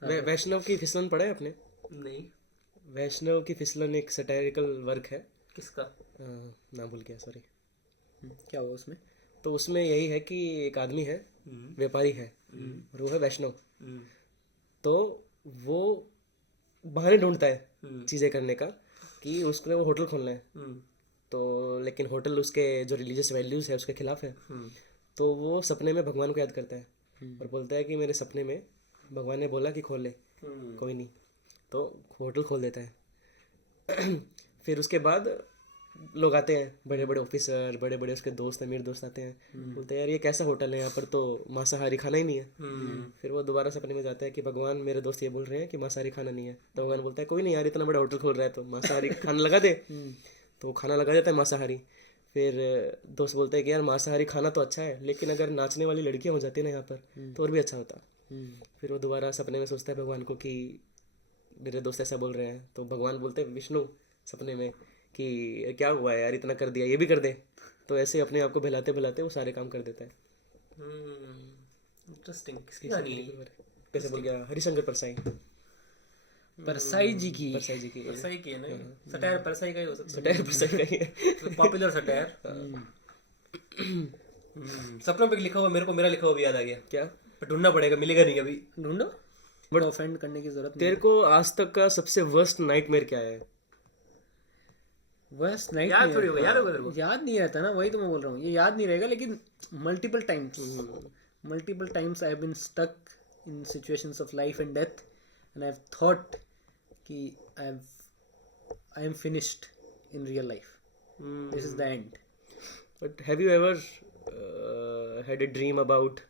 वैष्णव की फिसलन पढ़ा है आपने? नहीं, वैष्णव की फिसलन एक सटायरिकल वर्क है। किसका? नाम भूल गया, सॉरी। क्या हुआ उसमें? तो उसमें यही है कि एक आदमी है, व्यापारी है, और वो है वैष्णव। तो वो बहाने ढूंढता है चीजें करने का कि उसको वो होटल खोलना है। तो लेकिन होटल उसके जो रिलीजियस वैल्यूज है उसके खिलाफ है। तो वो सपने में भगवान को याद करता है और बोलता है कि मेरे सपने में भगवान ने बोला कि खोल ले, कोई नहीं, तो होटल खोल देता है। फिर उसके बाद लोग आते हैं, बड़े बड़े ऑफिसर, बड़े बड़े उसके दोस्त, अमीर दोस्त आते हैं, बोलते हैं यार ये कैसा होटल है, यहाँ पर तो मांसाहारी खाना ही नहीं है। फिर वो दोबारा सपने में जाता है कि भगवान मेरे दोस्त ये बोल रहे हैं कि मांसाहारी खाना नहीं है। तो भगवान बोलता है कोई नहीं यार, इतना बड़ा होटल खोल रहा है तो मांसाहारी खाना लगा दे। तो वो खाना लगा देता है मांसाहारी। फिर दोस्त बोलते हैं कि यार मांसाहारी खाना तो अच्छा है, लेकिन अगर नाचने वाली लड़कियां हो जाती ना यहाँ पर तो और भी अच्छा होता। फिर वो दोबारा सपने में सोचता है भगवान को कि मेरे दोस्त ऐसा बोल रहे हैं। तो भगवान बोलते हैं विष्णु सपने में कि क्या हुआ है यार, इतना कर दिया, ये भी कर दे। तो ऐसे अपने आप को बहलाते बहलाते वो सारे काम कर देता है। इंटरेस्टिंग। किसकी कहानी है? कैसे बोल गया? हरिशंकर परसाई। परसाई जी की परसाई की है ना? सटायर परसाई का ही हो सकता है। सटायर परसाई का ही है, पॉपुलर सटायर। सपनों पे लिखा हुआ, मेरे को मेरा लिखा हुआ भी याद आ गया। क्या? पर ढूंढना पड़ेगा, मिलेगा नहीं अभी। ढूंढो, बट ऑफेंड करने की जरूरत तेरे को आज तक का सबसे वर्स्ट नाइटमेयर क्या है? बस नाइट याद थोड़ी होगा, याद होगा तेरे को? याद नहीं रहता ना, वही तो मैं बोल रहा हूँ, ये याद नहीं रहेगा, लेकिन multiple times I have been stuck in situations of life and death and I have thought कि I am finished in real life, this is the end. But have you ever had a dream about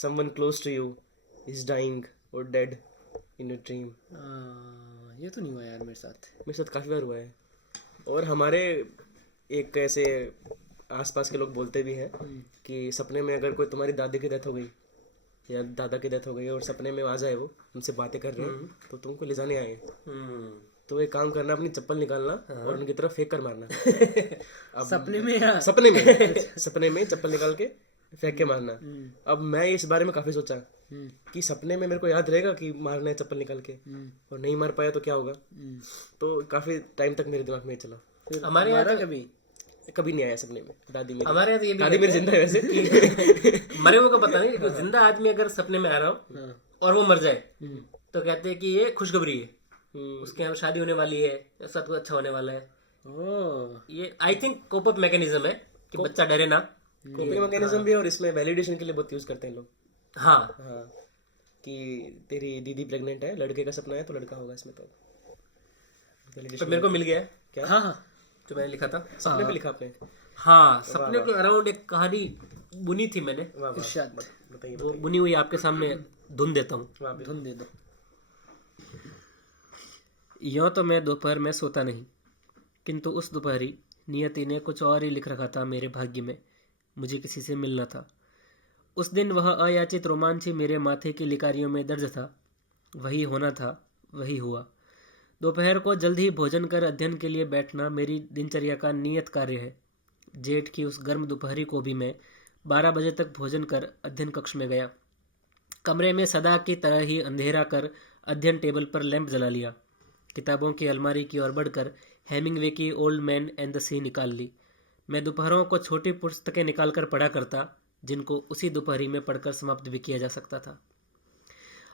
someone close to you is dying or dead in a dream? ये तो नहीं हुआ यार मेरे साथ। मेरे साथ काफ़ी बार हुआ है। और हमारे एक ऐसे आसपास के लोग बोलते भी हैं कि सपने में अगर कोई तुम्हारी दादी की डेथ हो गई या दादा की डेथ हो गई और सपने में आ जाए, वो उनसे बातें कर रहे हैं, तो तुमको ले जाने आए, तो एक काम करना, अपनी चप्पल निकालना और उनकी तरफ फेंक कर मारना। अब सपने में चप्पल निकाल के फेंक के मारना। अब मैं इस बारे में काफी सोचा कि सपने में मेरे को याद रहेगा कि मारना है चप्पल निकाल के, और नहीं मार पाया तो क्या होगा। तो काफी टाइम तक मेरे दिमाग में चला। फिर हमारे यहाँ कभी नहीं आया सपने में। दादी मेरी, हमारे यहाँ तो ये भी दादी मेरी जिंदा है वैसे। मरे हुए का पता नहीं, लेकिन जिंदा आदमी अगर सपने में आ रहा हो और वो मर जाए तो कहते हैं कि ये खुशखबरी है, उसके यहाँ शादी होने वाली है, सब कुछ अच्छा होने वाला है। ये I think cope up mechanism है कि बच्चा डरे ना। कोपिंग मैकेनिज्म भी, और इसमें वैलिडेशन के लिए बहुत यूज करते हैं लोग। हाँ कि तेरी दीदी प्रेग्नेंट है, लड़के का सपना है तो लड़का होगा इसमें। तो मेरे को मिल गया है क्या? हाँ जो मैंने लिखा था सपने पे लिखा आपने? हाँ, सपने के अराउंड एक कहानी बुनी थी मैंने। बताइए। वो बुनी हुई आपके सामने धुन देता हूँ। धुन दे दो। यूँ तो मैं दोपहर में सोता नहीं, किंतु उस दोपहरी नियति ने कुछ और ही लिख रखा था मेरे भाग्य में। मुझे किसी से मिलना था। उस दिन वह अयाचित रोमांच ही मेरे माथे की लिकारियों में दर्ज था। वही होना था, वही हुआ। दोपहर को जल्द ही भोजन कर अध्ययन के लिए बैठना मेरी दिनचर्या का नियत कार्य है। जेठ की उस गर्म दोपहरी को भी मैं 12 बजे तक भोजन कर अध्ययन कक्ष में गया। कमरे में सदा की तरह ही अंधेरा कर अध्ययन टेबल पर लैंप जला लिया। किताबों की अलमारी की ओर बढ़कर हेमिंगवे की ओल्ड मैन एंड द सी निकाल ली। मैं दोपहरों को छोटी पुस्तकें निकालकर पढ़ा करता, जिनको उसी दोपहरी में पढ़कर समाप्त भी किया जा सकता था।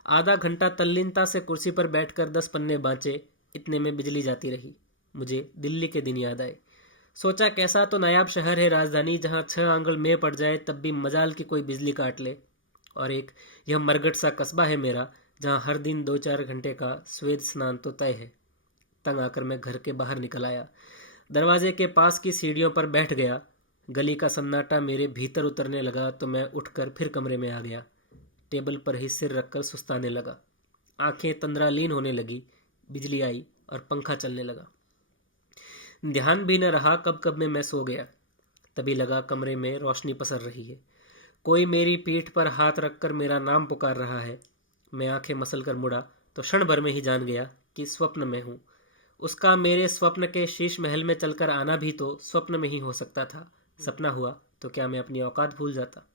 आधा घंटा तल्लीनता से कुर्सी पर बैठकर 10 पन्ने बाँचे, इतने में बिजली जाती रही। मुझे दिल्ली के दिन याद आए। सोचा कैसा तो नायाब शहर है राजधानी, जहाँ 6 आंगल में पड़ जाए तब भी मजाल की कोई बिजली काट ले। और एक यह मरगट सा कस्बा है मेरा, जहाँ हर दिन 2-4 घंटे का स्वेद स्नान तो तय है। तंग आकर मैं घर के बाहर निकल आया। दरवाजे के पास की सीढ़ियों पर बैठ गया। गली का सन्नाटा मेरे भीतर उतरने लगा तो मैं उठकर फिर कमरे में आ गया। टेबल पर ही सिर रखकर सुस्ताने लगा। आंखें तंद्रालीन होने लगी। बिजली आई और पंखा चलने लगा। ध्यान भी न रहा कब कब में मैं सो गया। तभी लगा कमरे में रोशनी पसर रही है। कोई मेरी पीठ पर हाथ रखकर मेरा नाम पुकार रहा है। मैं आंखें मसल कर मुड़ा तो क्षण भर में ही जान गया कि स्वप्न में हूँ। उसका मेरे स्वप्न के शीश महल में चलकर आना भी तो स्वप्न में ही हो सकता था। सपना हुआ तो क्या मैं अपनी औकात भूल जाता?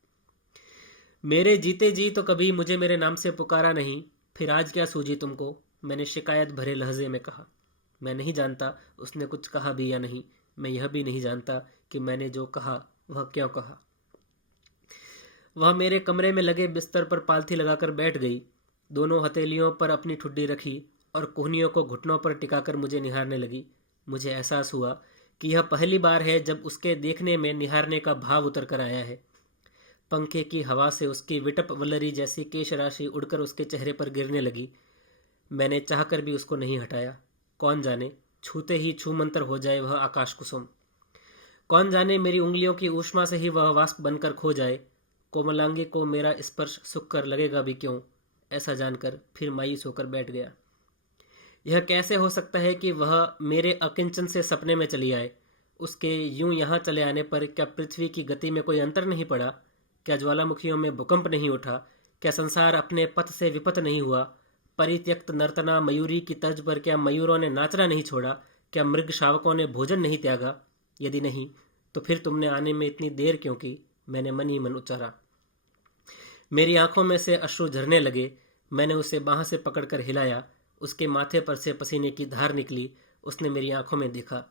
मेरे जीते जी तो कभी मुझे मेरे नाम से पुकारा नहीं, फिर आज क्या सूझी तुमको? मैंने शिकायत भरे लहजे में कहा। मैं नहीं जानता उसने कुछ कहा भी या नहीं। मैं यह भी नहीं जानता कि मैंने जो कहा वह क्यों कहा। वह मेरे कमरे में लगे बिस्तर पर पालथी लगाकर बैठ गई, दोनों हथेलियों पर अपनी ठुड्डी रखी और कोहनियों को घुटनों पर टिकाकर मुझे निहारने लगी। मुझे एहसास हुआ कि यह पहली बार है जब उसके देखने में निहारने का भाव उतर कर आया है। पंखे की हवा से उसकी विटप वल्लरी जैसी केश राशि उड़कर उसके चेहरे पर गिरने लगी। मैंने चाहकर भी उसको नहीं हटाया। कौन जाने छूते ही छू मंतर हो जाए वह आकाश कुसुम। कौन जाने मेरी उंगलियों की ऊष्मा से ही वह वाष्प बनकर खो जाए। कोमलांगी को मेरा स्पर्श सुख कर लगेगा भी क्यों, ऐसा जानकर फिर मायूस होकर बैठ गया। यह कैसे हो सकता है कि वह मेरे अकिंचन से सपने में चली आए? उसके यूं यहाँ चले आने पर क्या पृथ्वी की गति में कोई अंतर नहीं पड़ा? क्या ज्वालामुखियों में भूकंप नहीं उठा? क्या संसार अपने पथ से विपथ नहीं हुआ? परित्यक्त नर्तना मयूरी की तर्ज पर क्या मयूरों ने नाचना नहीं छोड़ा? क्या मृग शावकों ने भोजन नहीं त्यागा? यदि नहीं तो फिर तुमने आने में इतनी देर क्यों की? मैंने मन ही मन उच्चारा। मेरी आंखों में से अश्रु झरने लगे। मैंने उसे बाह से पकड़कर हिलाया। उसके माथे पर से पसीने की धार निकली। उसने मेरी आंखों में देखा।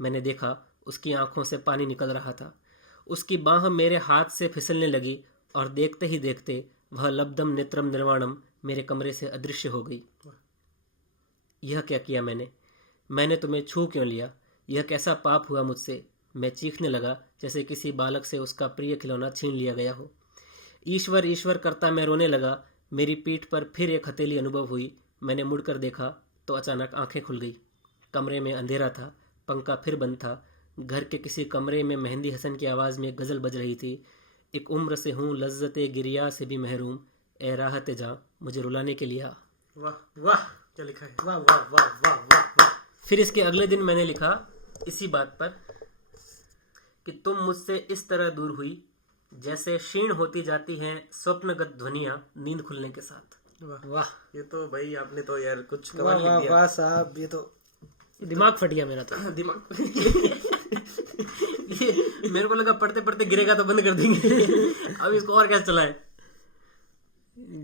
मैंने देखा उसकी आंखों से पानी निकल रहा था। उसकी बाह मेरे हाथ से फिसलने लगी और देखते ही देखते वह लब्धम नेत्रम निर्वाणम मेरे कमरे से अदृश्य हो गई। यह क्या किया मैंने? मैंने तुम्हें छू क्यों लिया? यह कैसा पाप हुआ मुझसे? मैं चीखने लगा जैसे किसी बालक से उसका प्रिय खिलौना छीन लिया गया हो। ईश्वर ईश्वर करता मैं रोने लगा। मेरी पीठ पर फिर एक हथेली अनुभव हुई। मैंने मुड़कर देखा तो अचानक आंखें खुल गई। कमरे में अंधेरा था, पंखा फिर बंद था। घर के किसी कमरे में मेहंदी हसन की आवाज़ में गज़ल बज रही थी। एक उम्र से हूँ लज्जते गिरिया से भी महरूम, ए राहत जा मुझे रुलाने के लिए आ। वाह वाह, क्या लिखा है, वाह वाह वाह वाह वाह वाह। फिर इसके अगले दिन मैंने लिखा इसी बात पर कि तुम मुझसे इस तरह दूर हुई जैसे क्षीण होती जाती हैं स्वप्नगत ध्वनियां नींद खुलने के साथ। वाह ये तो भाई आपने तो यार कुछ वाह कमाल वाह लिख दिया। वाह साहब, ये तो दिमाग फट गया मेरा तो। दिमाग ये मेरे को लगा पढ़ते पढ़ते गिरेगा तो बंद कर देंगे। अब इसको और कैसे चलाए?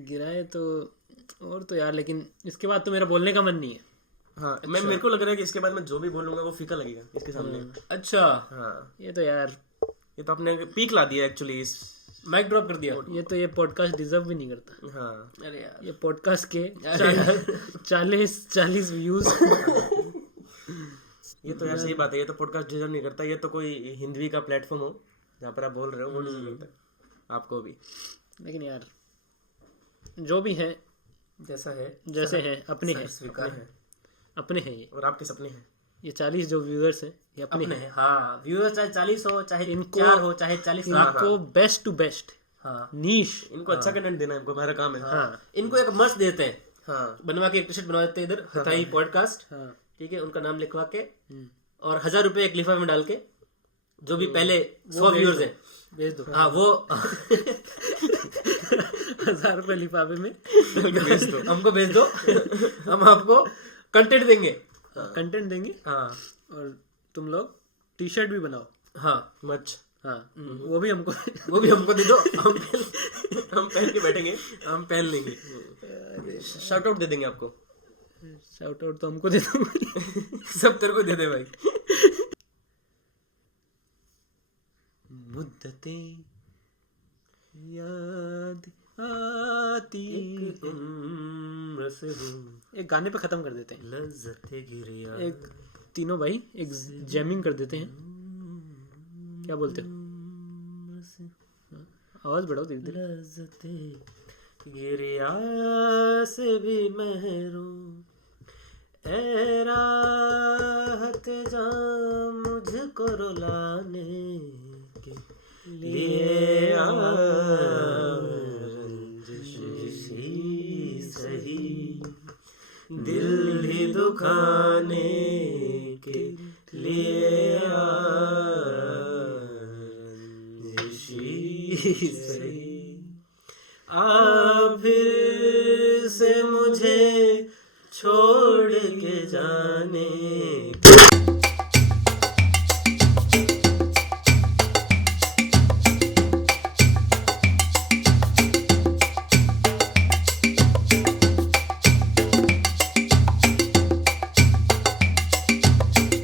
गिराए तो और तो यार, लेकिन इसके बाद तो मेरा बोलने का मन नहीं है। हाँ, मैं मेरे को लग रहा है कि इसके बाद मैं जो भी बोलूंगा वो फीका लगेगा इसके सामने। अच्छा, हाँ, ये तो यार, ये तो आपने पीक ला दिया एक्चुअली इस। माइक ड्रॉप कर दिया। ये तो ये पॉडकास्ट डिजर्व भी नहीं करता। हाँ, अरे यार, ये पॉडकास्ट के 40 व्यूज। ये तो यार सही बात है। ये तो पॉडकास्ट डिजर्व नहीं करता। ये तो कोई हिंदवी का प्लेटफॉर्म हो जहाँ पर आप बोल रहे हो वो डिजर्व करता है आपको भी। लेकिन यार जो भी है जैसा है जैसे हैं अपने हैं, स्वीकार है। अपने हैं ये और आपके सपने हैं। ये 40 जो व्यूअर्स हैं ये अपने अपने हैं। हैं। हाँ, व्यूअर्स चाहे 40 हो, चाहे इनको- 4 हो, चाहे 40 ना हो। इनको बेस्ट टू बेस्ट हाँ, नीश। इनको अच्छा कंटेंट देना है, हमको हमारा काम है। हाँ इनको एक मस्त देते हैं, हाँ, बनवा के एक टी शर्ट बनवा देते हैं इधर, हथाई पॉडकास्ट। हाँ ठीक है, उनका नाम लिखवा के और 1000 रुपए एक लिफाफे में डाल के, जो भी पहले 100 व्यूअर्स है भेज दो। हाँ वो 1000 रुपए लिफाफे में भेज दो। हमको भेज दो। हम आपको कंटेंट देंगे। कंटेंट देंगे हाँ और तुम लोग टी शर्ट भी बनाओ। हाँ, मच हाँ वो भी हमको वो भी हमको दे दो। हम पहन के बैठेंगे, हम पहन लेंगे। शाउट आउट दे देंगे आपको। शाउट आउट तो हमको दे दो। सब तेरे को दे दे भाई। मुद्दतें याद आती एक उम्र से हूँ एक गाने पे खत्म कर देते हैं। लज्जते गिरिया। एक तीनों भाई एक जैमिंग कर देते हैं। क्या बोलते हो? आवाज बढ़ाओ धीरे धीरे। लज्जते गिरिया से भी महरूम, ए राहत जा मुझको रुलाने के लिए आ, रंजिशी सही दिल भी दुखाने के लिए आ, रंजिशी सही। आ फिर से मुझे छोड़ के जाने